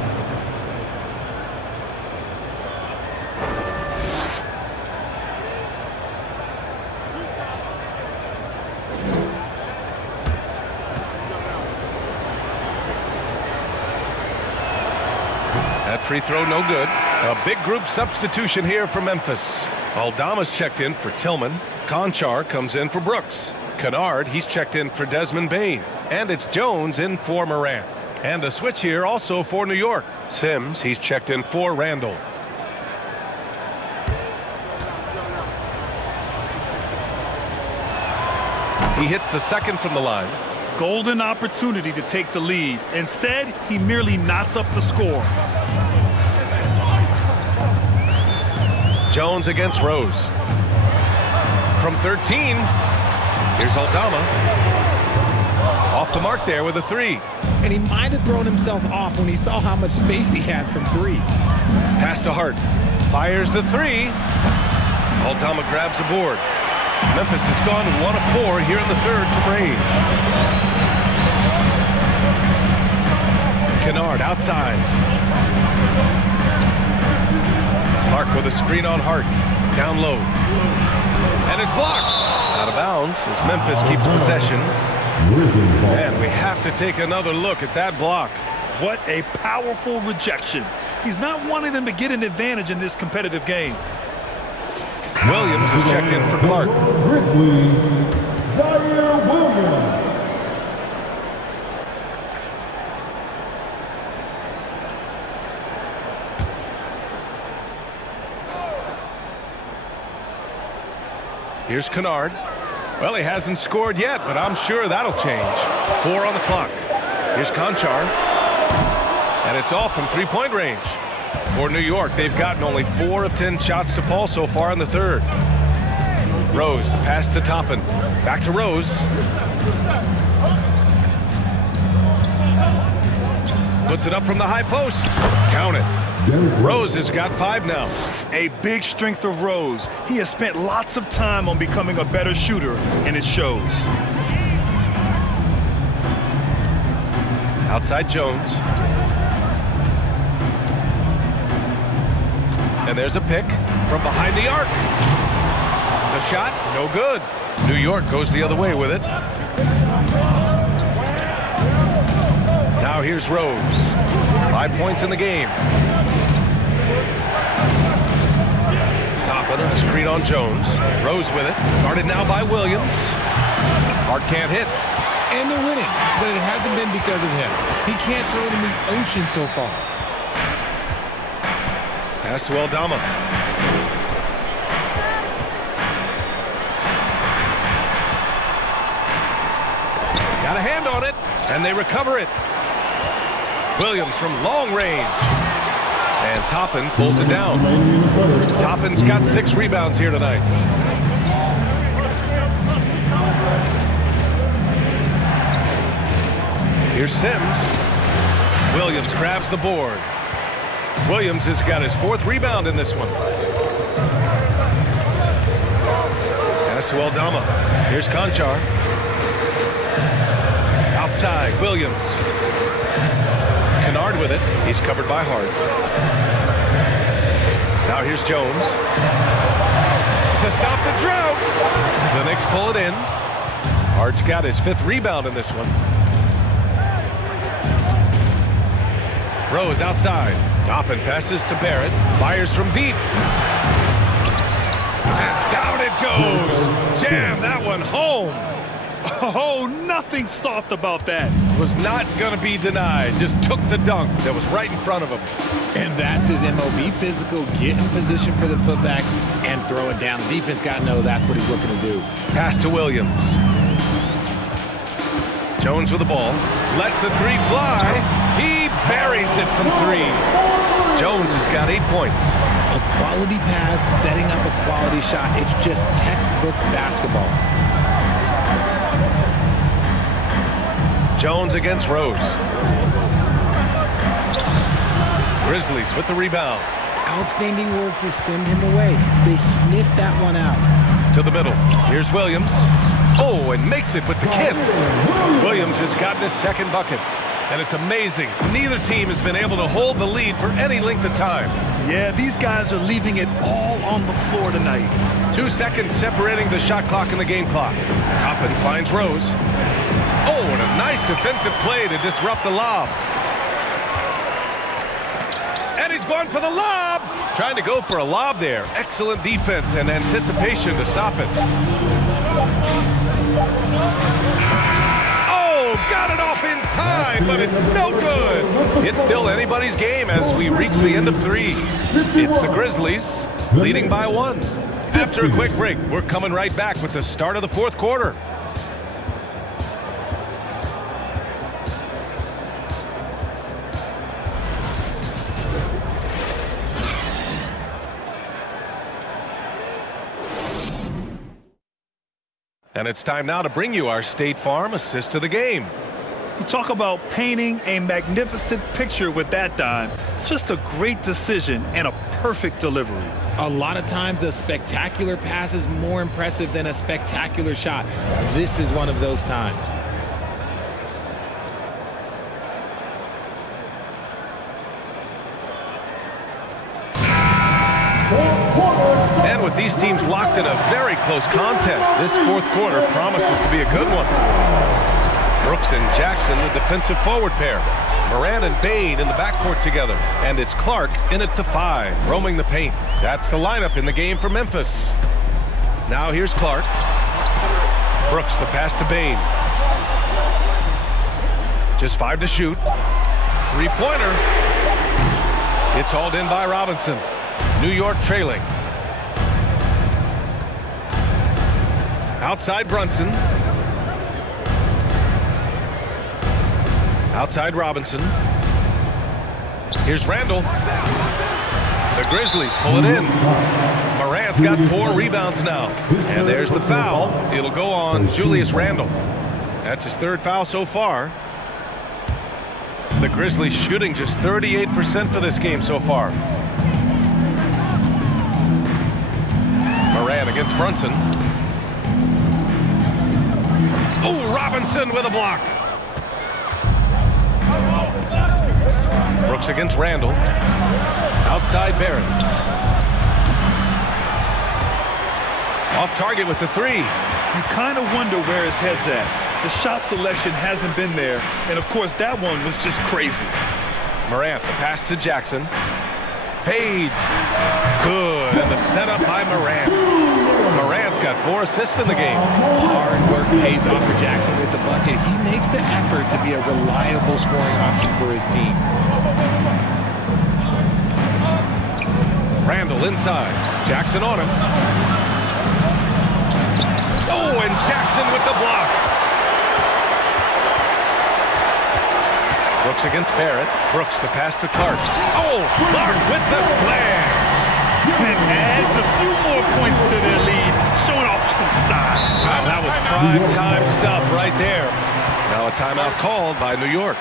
free throw no good. A big group substitution here for Memphis. Aldama's checked in for Tillman. Conchar comes in for Brooks. Kennard, he's checked in for Desmond Bain. And it's Jones in for Morant. And a switch here also for New York. Sims, he's checked in for Randall. He hits the second from the line. Golden opportunity to take the lead. Instead, he merely knots up the score. Jones against Rose. From 13, here's Aldama. Off to Mark there with a three. And he might have thrown himself off when he saw how much space he had from three. Pass to Hart. Fires the three. Aldama grabs a board. Memphis has gone 1 of 4 here in the third from range. Kennard outside. Clark with a screen on Hart. Down low. And it's blocked. Out of bounds as Memphis keeps possession. And we have to take another look at that block. What a powerful rejection. He's not wanting them to get an advantage in this competitive game. Williams is checked in for Clark. Grizzlies, Zaire Williams. Here's Kennard. Well, he hasn't scored yet, but I'm sure that'll change. 4 on the clock. Here's Conchar. And it's off from three-point range. For New York, they've gotten only 4 of 10 shots to fall so far in the third. Rose, the pass to Toppin. Back to Rose. Puts it up from the high post. Count it. Rose has got 5 now. A big strength of Rose. He has spent lots of time on becoming a better shooter, and it shows. Outside Jones. And there's a pick from behind the arc. The shot, no good. New York goes the other way with it. Now here's Rose. 5 points in the game. Toppin, a screen on Jones. Rose with it. Guarded now by Williams. Hart can't hit. And they're winning, but it hasn't been because of him. He can't throw it in the ocean so far. Pass to Aldama. Got a hand on it, and they recover it. Williams from long range. And Toppin pulls it down. Toppin's got 6 rebounds here tonight. Here's Sims. Williams grabs the board. Williams has got his 4th rebound in this one. Pass to Aldama. Here's Conchar. Outside, Williams. Kennard with it. He's covered by Hart. Now here's Jones. To stop the drought. The Knicks pull it in. Hart's got his 5th rebound in this one. Rose outside. Toppin passes to Barrett. Fires from deep. And down it goes. Jam that one home. Oh, nothing soft about that. Was not going to be denied. Just took the dunk that was right in front of him. And that's his MOB physical. Get in position for the putback and throw it down. The defense got to know that's what he's looking to do. Pass to Williams. Jones with the ball. Lets the three fly. He buries it from 3. Jones has got 8 points. A quality pass, setting up a quality shot. It's just textbook basketball. Jones against Rose. Grizzlies with the rebound. Outstanding work to send him away. They sniffed that one out. To the middle. Here's Williams. Oh, and makes it with the kiss. Williams has gotten his 2nd bucket. And it's amazing. Neither team has been able to hold the lead for any length of time. Yeah, these guys are leaving it all on the floor tonight. 2 seconds separating the shot clock and the game clock. Toppin finds Rose. Oh, and a nice defensive play to disrupt the lob. And he's going for the lob. Trying to go for a lob there. Excellent defense and anticipation to stop it. Oh, got it off in time, but it's no good. It's still anybody's game as we reach the end of 3. It's the Grizzlies leading by 1. After a quick break, we're coming right back with the start of the 4th quarter. And it's time now to bring you our State Farm assist to the game. You talk about painting a magnificent picture with that dime. Just a great decision and a perfect delivery. A lot of times a spectacular pass is more impressive than a spectacular shot. This is one of those times. And with these teams locked in a very close contest, this 4th quarter promises to be a good one. Brooks and Jackson, the defensive forward pair. Moran and Bain in the backcourt together. And it's Clark in at the 5, roaming the paint. That's the lineup in the game for Memphis. Now here's Clark. Brooks, the pass to Bain. Just 5 to shoot. 3-pointer. It's hauled in by Robinson. New York trailing. Outside Brunson. Outside Robinson. Here's Randall. The Grizzlies pull it in. Morant's got 4 rebounds now. And there's the foul. It'll go on Julius Randall. That's his 3rd foul so far. The Grizzlies shooting just 38% for this game so far. Moran against Brunson. Oh, Robinson with a block. Brooks against Randall. Outside Barrett. Off target with the 3. You kind of wonder where his head's at. The shot selection hasn't been there. And, of course, that one was just crazy. Morant, the pass to Jackson. Fades. Good. And the setup by Morant. Morant's got 4 assists in the game. Hard work pays off for Jackson with the bucket. He makes the effort to be a reliable scoring option for his team. Randall inside. Jackson on him. Oh, and Jackson with the block. Brooks against Barrett. Brooks, the pass to Clark. Oh, Clark with the slam. And adds a few more points to their lead, showing off some style. Wow, that was prime time stuff right there. Now a timeout called by New York.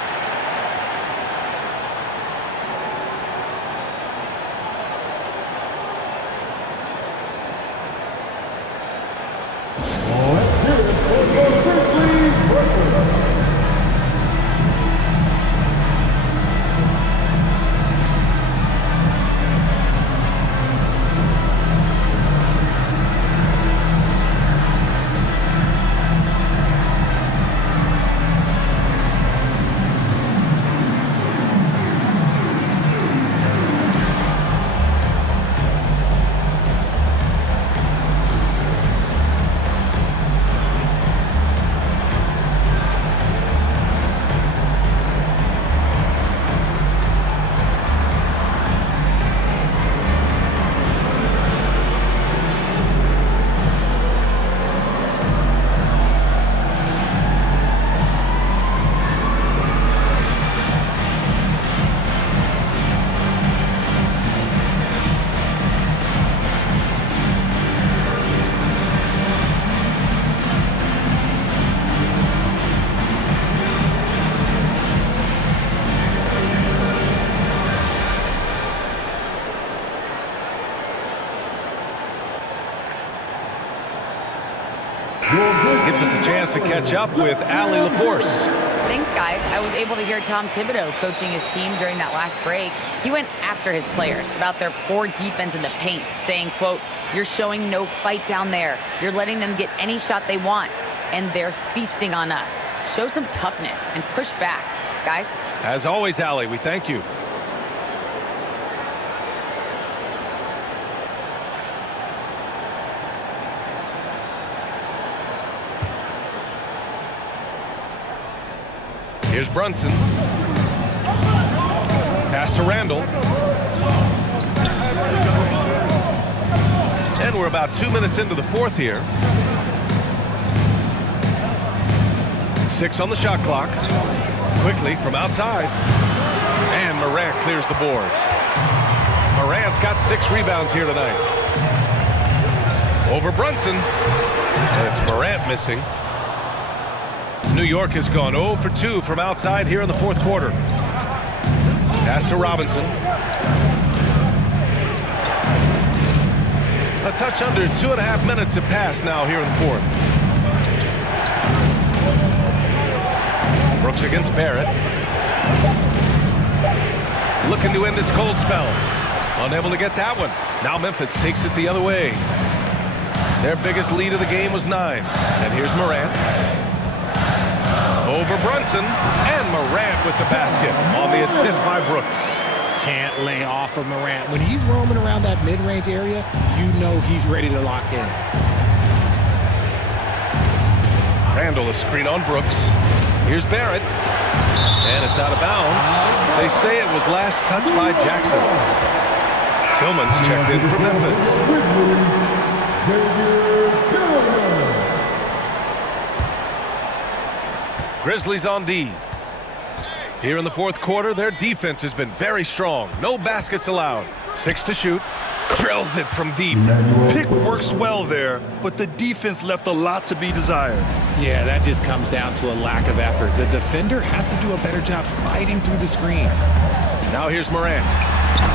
Gives us a chance to catch up with Allie LaForce. Thanks, guys. I was able to hear Tom Thibodeau coaching his team during that last break. He went after his players about their poor defense in the paint, saying, quote, "You're showing no fight down there. You're letting them get any shot they want, and they're feasting on us. Show some toughness and push back." Guys? As always, Allie, we thank you. Here's Brunson. Pass to Randall. And we're about 2 minutes into the fourth here. 6 on the shot clock. Quickly from outside. And Morant clears the board. Morant's got 6 rebounds here tonight. Over Brunson. And it's Morant missing. New York has gone 0 for 2 from outside here in the fourth quarter. Pass to Robinson. A touch under 2.5 minutes have passed now here in the fourth. Brooks against Barrett. Looking to end this cold spell. Unable to get that one. Now Memphis takes it the other way. Their biggest lead of the game was 9. And here's Morant. Over Brunson. And Morant with the basket on the assist by Brooks. Can't lay off of Morant. When he's roaming around that mid-range area, you know he's ready to lock in. Randall, a screen on Brooks. Here's Barrett. And it's out of bounds. They say it was last touched by Jackson. Tillman's checked in for Memphis. Grizzlies on D. Here in the fourth quarter, their defense has been very strong. No baskets allowed. 6 to shoot. Drills it from deep. Pick works well there, but the defense left a lot to be desired. Yeah, that just comes down to a lack of effort. The defender has to do a better job fighting through the screen. Now here's Morant.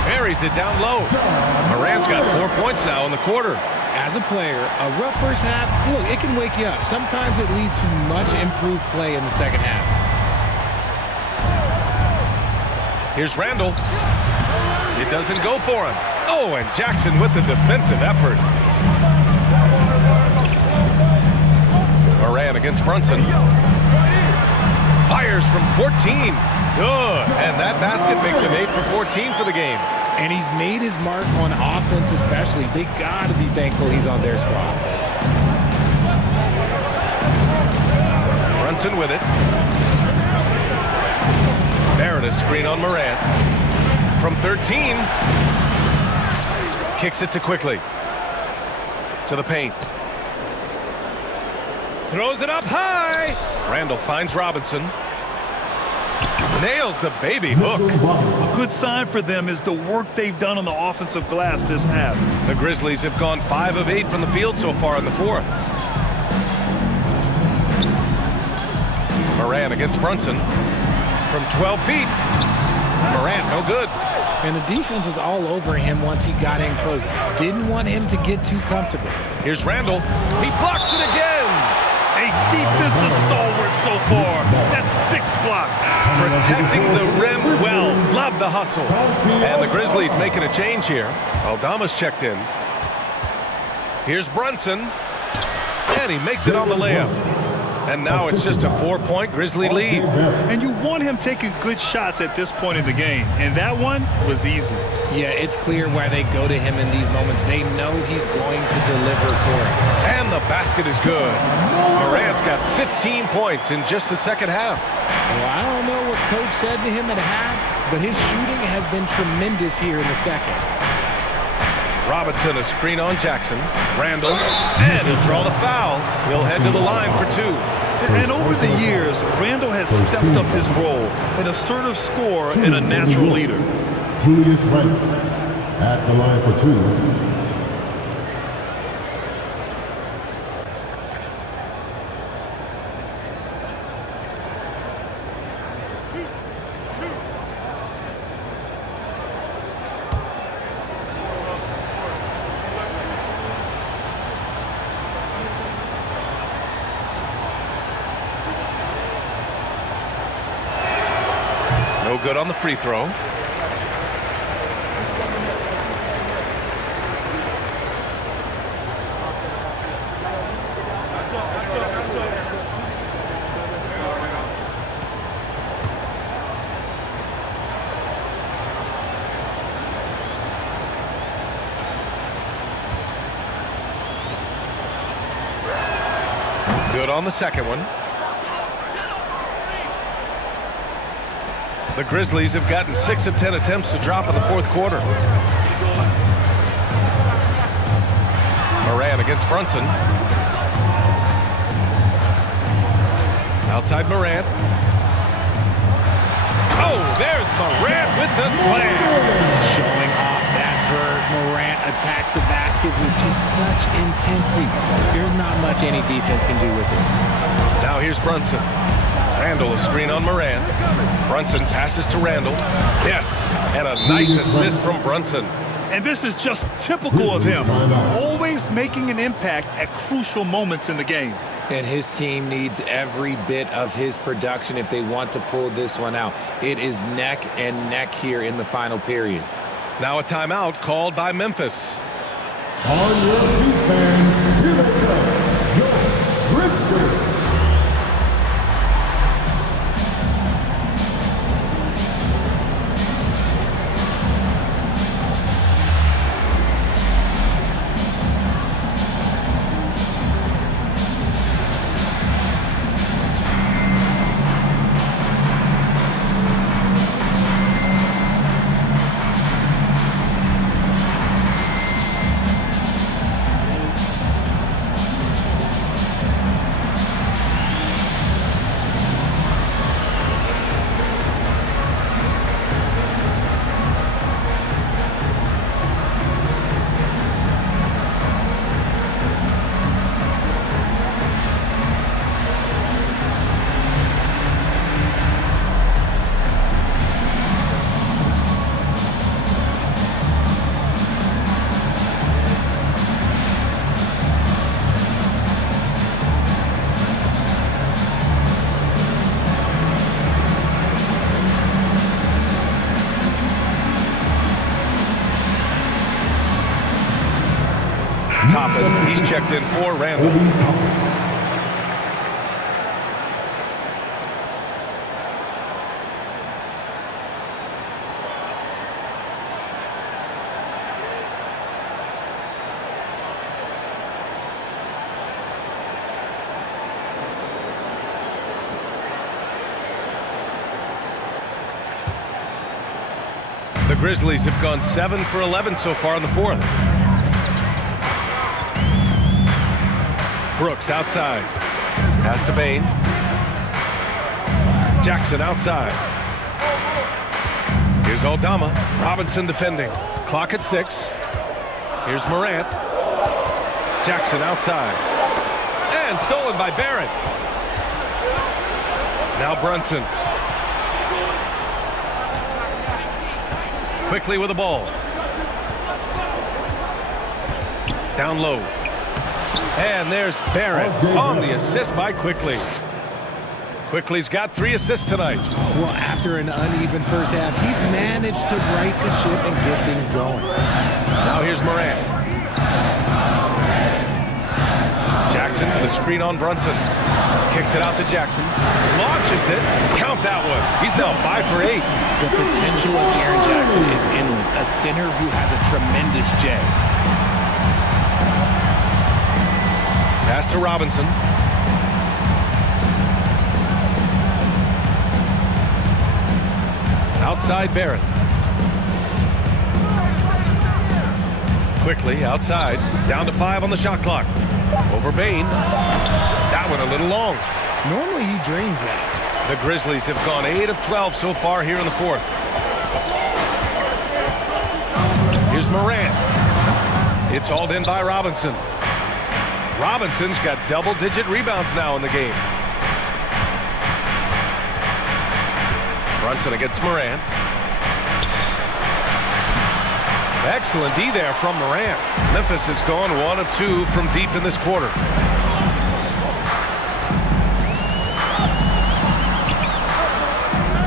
Buries it down low. Morant's got 4 points now in the quarter. As a player, a rough first half, look, it can wake you up. Sometimes it leads to much improved play in the second half. Here's Randall. It doesn't go for him. Oh, and Jackson with the defensive effort. Morant against Brunson. Fires from 14. Good. And that basket makes him 8 for 14 for the game. And he's made his mark on offense especially. They got to be thankful he's on their squad. Brunson with it. Barrett a screen on Morant. From 13. Kicks it to Quickly. To the paint. Throws it up high. Randall finds Robinson. Nails the baby hook. A good sign for them is the work they've done on the offensive glass this half. The Grizzlies have gone 5 of 8 from the field so far in the fourth. Morant against Brunson. From 12 feet. Morant, no good. And the defense was all over him once he got in close. Didn't want him to get too comfortable. Here's Randall. He blocks it again. A defensive stalwart so far. That's 6 blocks. Protecting the rim well. Love the hustle. And the Grizzlies making a change here. Aldama's checked in. Here's Brunson. And he makes it on the layup. And now it's just a 4-point Grizzly lead. And you want him taking good shots at this point in the game. And that one was easy. Yeah, it's clear why they go to him in these moments. They know he's going to deliver for it. And the basket is good. Morant's got 15 points in just the second half. Well, I don't know what Coach said to him at half, but his shooting has been tremendous here in the second. Robinson a screen on Jackson. Randall. And he'll draw the foul. He'll head to the line for 2. And over the years, Randall has stepped up his role, an assertive scorer and a natural leader. Julius Wright at the line for 2. No good on the free throw. Good on the second one. The Grizzlies have gotten 6 of 10 attempts to drop in the fourth quarter. Moran against Brunson. Outside Morant. Oh, there's Morant with the slam. Showing off that vert. Morant attacks the basket with just such intensity. There's not much any defense can do with it. Now here's Brunson. Randall, a screen on Morant. Brunson passes to Randall. Yes, and a nice assist from Brunson. And this is just typical of him, always making an impact at crucial moments in the game. And his team needs every bit of his production if they want to pull this one out. It is neck and neck here in the final period. Now a timeout called by Memphis. On your feet, fans, here they come, your Grizzlies. Toppin, he's checked in for Randall. The Grizzlies have gone 7 for 11 so far in the fourth. Brooks outside. Pass to Bain. Jackson outside. Here's Aldama. Robinson defending. Clock at 6. Here's Morant. Jackson outside. And stolen by Barrett. Now Brunson. Quickly with the ball. Down low. And there's Barrett on the assist by Quickly. Quickly's got 3 assists tonight. Well, after an uneven first half, he's managed to right the ship and get things going. Now here's Morant. Jackson with a screen on Brunson. Kicks it out to Jackson. Launches it. Count that one. He's now 5 for 8. The potential of Jaren Jackson is endless. A center who has a tremendous J. Pass to Robinson. Outside Barrett. Quickly outside. Down to 5 on the shot clock. Over Bain. That one a little long. Normally he drains that. The Grizzlies have gone 8 of 12 so far here in the fourth. Here's Morant. It's hauled in by Robinson. Robinson's got double-digit rebounds now in the game. Brunson against Morant. Excellent D there from Morant. Memphis has gone 1 of 2 from deep in this quarter.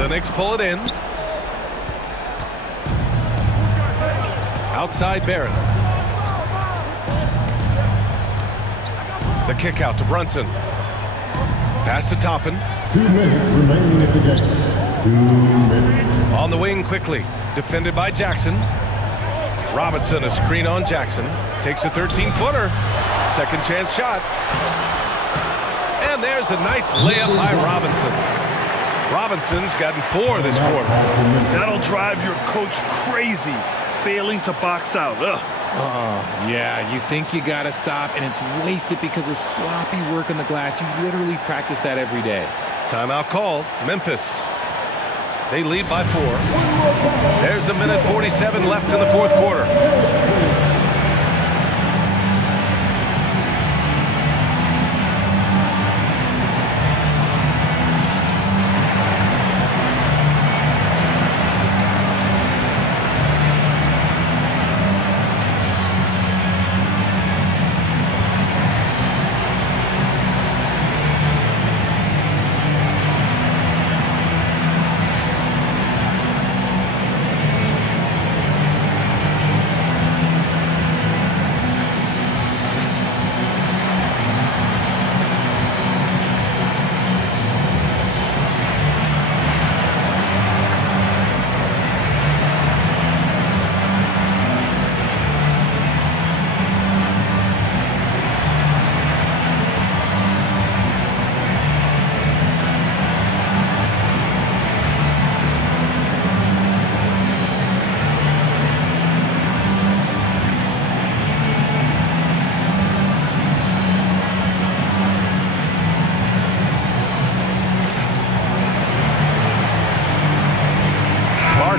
The Knicks pull it in. Outside Barrett. The kick out to Brunson. Pass to Toppin. 2 minutes remaining in the game. 2 minutes. On the wing quickly. Defended by Jackson. Robinson, a screen on Jackson. Takes a 13-footer. Second chance shot. And there's a nice layup by Robinson. Robinson's gotten 4 this quarter. That'll drive your coach crazy, failing to box out. Ugh. Oh, yeah, you think you got to stop, and it's wasted because of sloppy work on the glass. You literally practice that every day. Timeout called. Memphis. They lead by 4. There's a minute 47 left in the fourth quarter.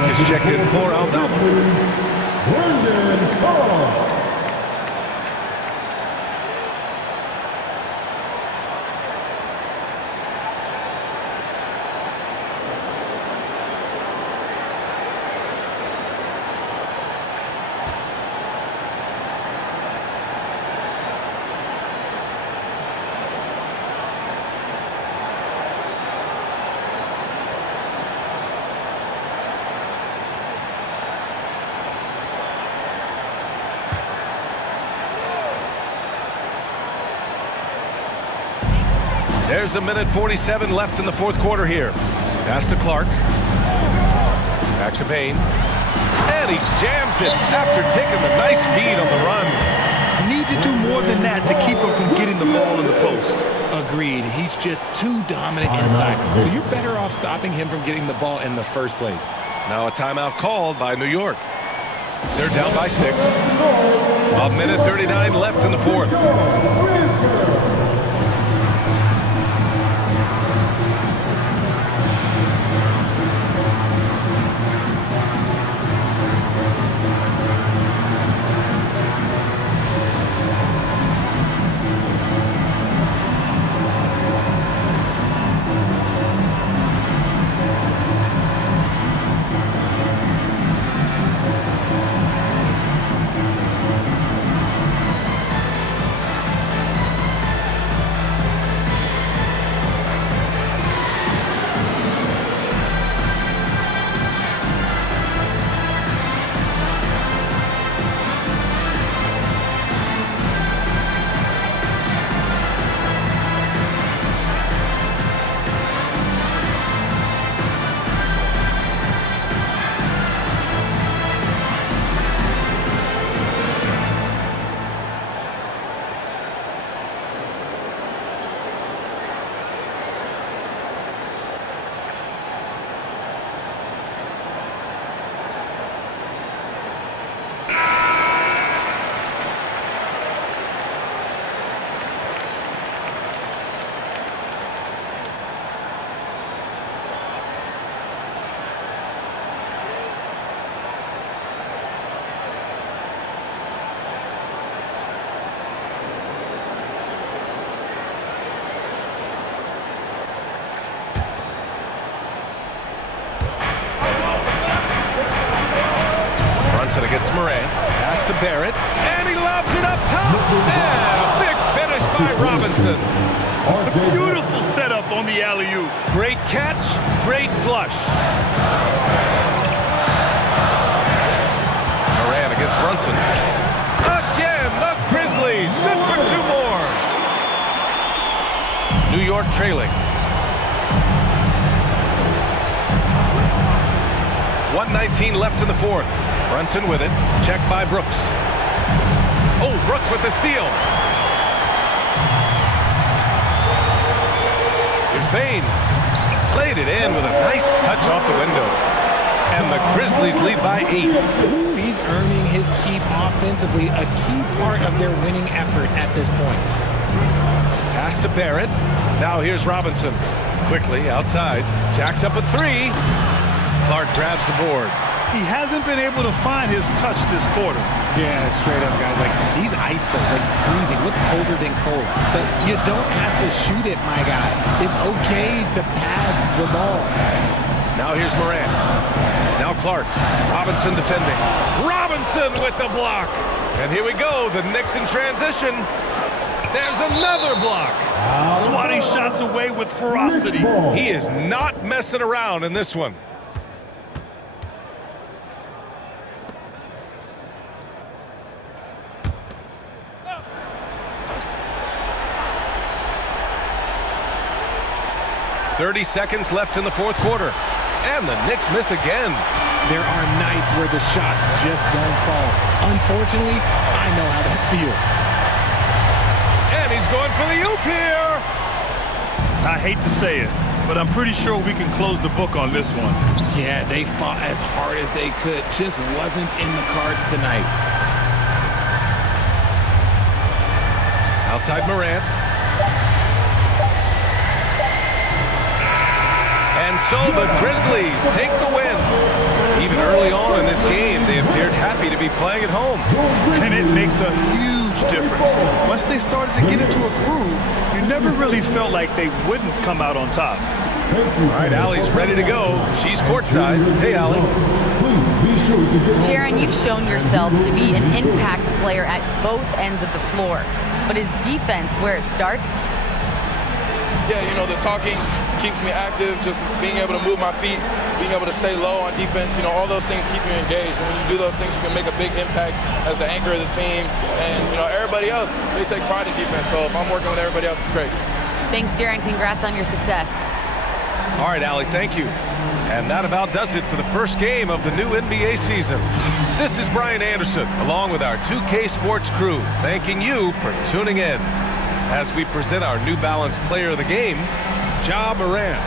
Is checked in for Aldama. There's a minute 47 left in the fourth quarter here. Pass to Clark. Back to Payne. And he jams it after taking the nice feed on the run. Need to do more than that to keep him from getting the ball in the post. Agreed. He's just too dominant inside. So you're better off stopping him from getting the ball in the first place. Now a timeout called by New York. They're down by 6. A minute 39 left in the fourth. Against Moran. Pass to Barrett. And he lobs it up top. And a big finish by Robinson. A beautiful setup on the alley-oop. Great catch. Great flush. Moran against Brunson. Again, the Grizzlies. Good for 2 more. New York trailing. 1:19 left in the fourth. Brunson with it. Checked by Brooks. Oh, Brooks with the steal. Here's Payne. Laid it in with a nice touch off the window. And the Grizzlies lead by 8. Ooh, he's earning his keep offensively, a key part of their winning effort at this point. Pass to Barrett. Now here's Robinson. Quickly outside. Jacks up a 3. Clark grabs the board. He hasn't been able to find his touch this quarter. Yeah, straight up, guys. Like, he's ice cold, like freezing. What's colder than cold? But you don't have to shoot it, my guy. It's okay to pass the ball. Now here's Morant. Now Clark. Robinson defending. Robinson with the block. And here we go. The Knicks in transition. There's another block. Swatting shots away with ferocity. He is not messing around in this one. .30 seconds left in the fourth quarter. And the Knicks miss again. There are nights where the shots just don't fall. Unfortunately, I know how that feels. And he's going for the oop here. I hate to say it, but I'm pretty sure we can close the book on this one. Yeah, they fought as hard as they could. Just wasn't in the cards tonight. Outside Morant. And so the Grizzlies take the win. Even early on in this game, they appeared happy to be playing at home. And it makes a huge difference. Once they started to get into a groove, you never really felt like they wouldn't come out on top. All right, Allie's ready to go. She's courtside. Hey, Allie. Jaron, you've shown yourself to be an impact player at both ends of the floor. But is defense where it starts? Yeah, you know, the talking keeps me active, just being able to move my feet, being able to stay low on defense, you know, all those things keep you engaged. And when you do those things, you can make a big impact as the anchor of the team. And, you know, everybody else, they take pride in defense. So if I'm working with everybody else, it's great. Thanks, Jaron. Congrats on your success. All right, Allie, thank you. And that about does it for the first game of the new NBA season. This is Brian Anderson, along with our 2K Sports crew, thanking you for tuning in as we present our New Balance Player of the Game, Ja Morant.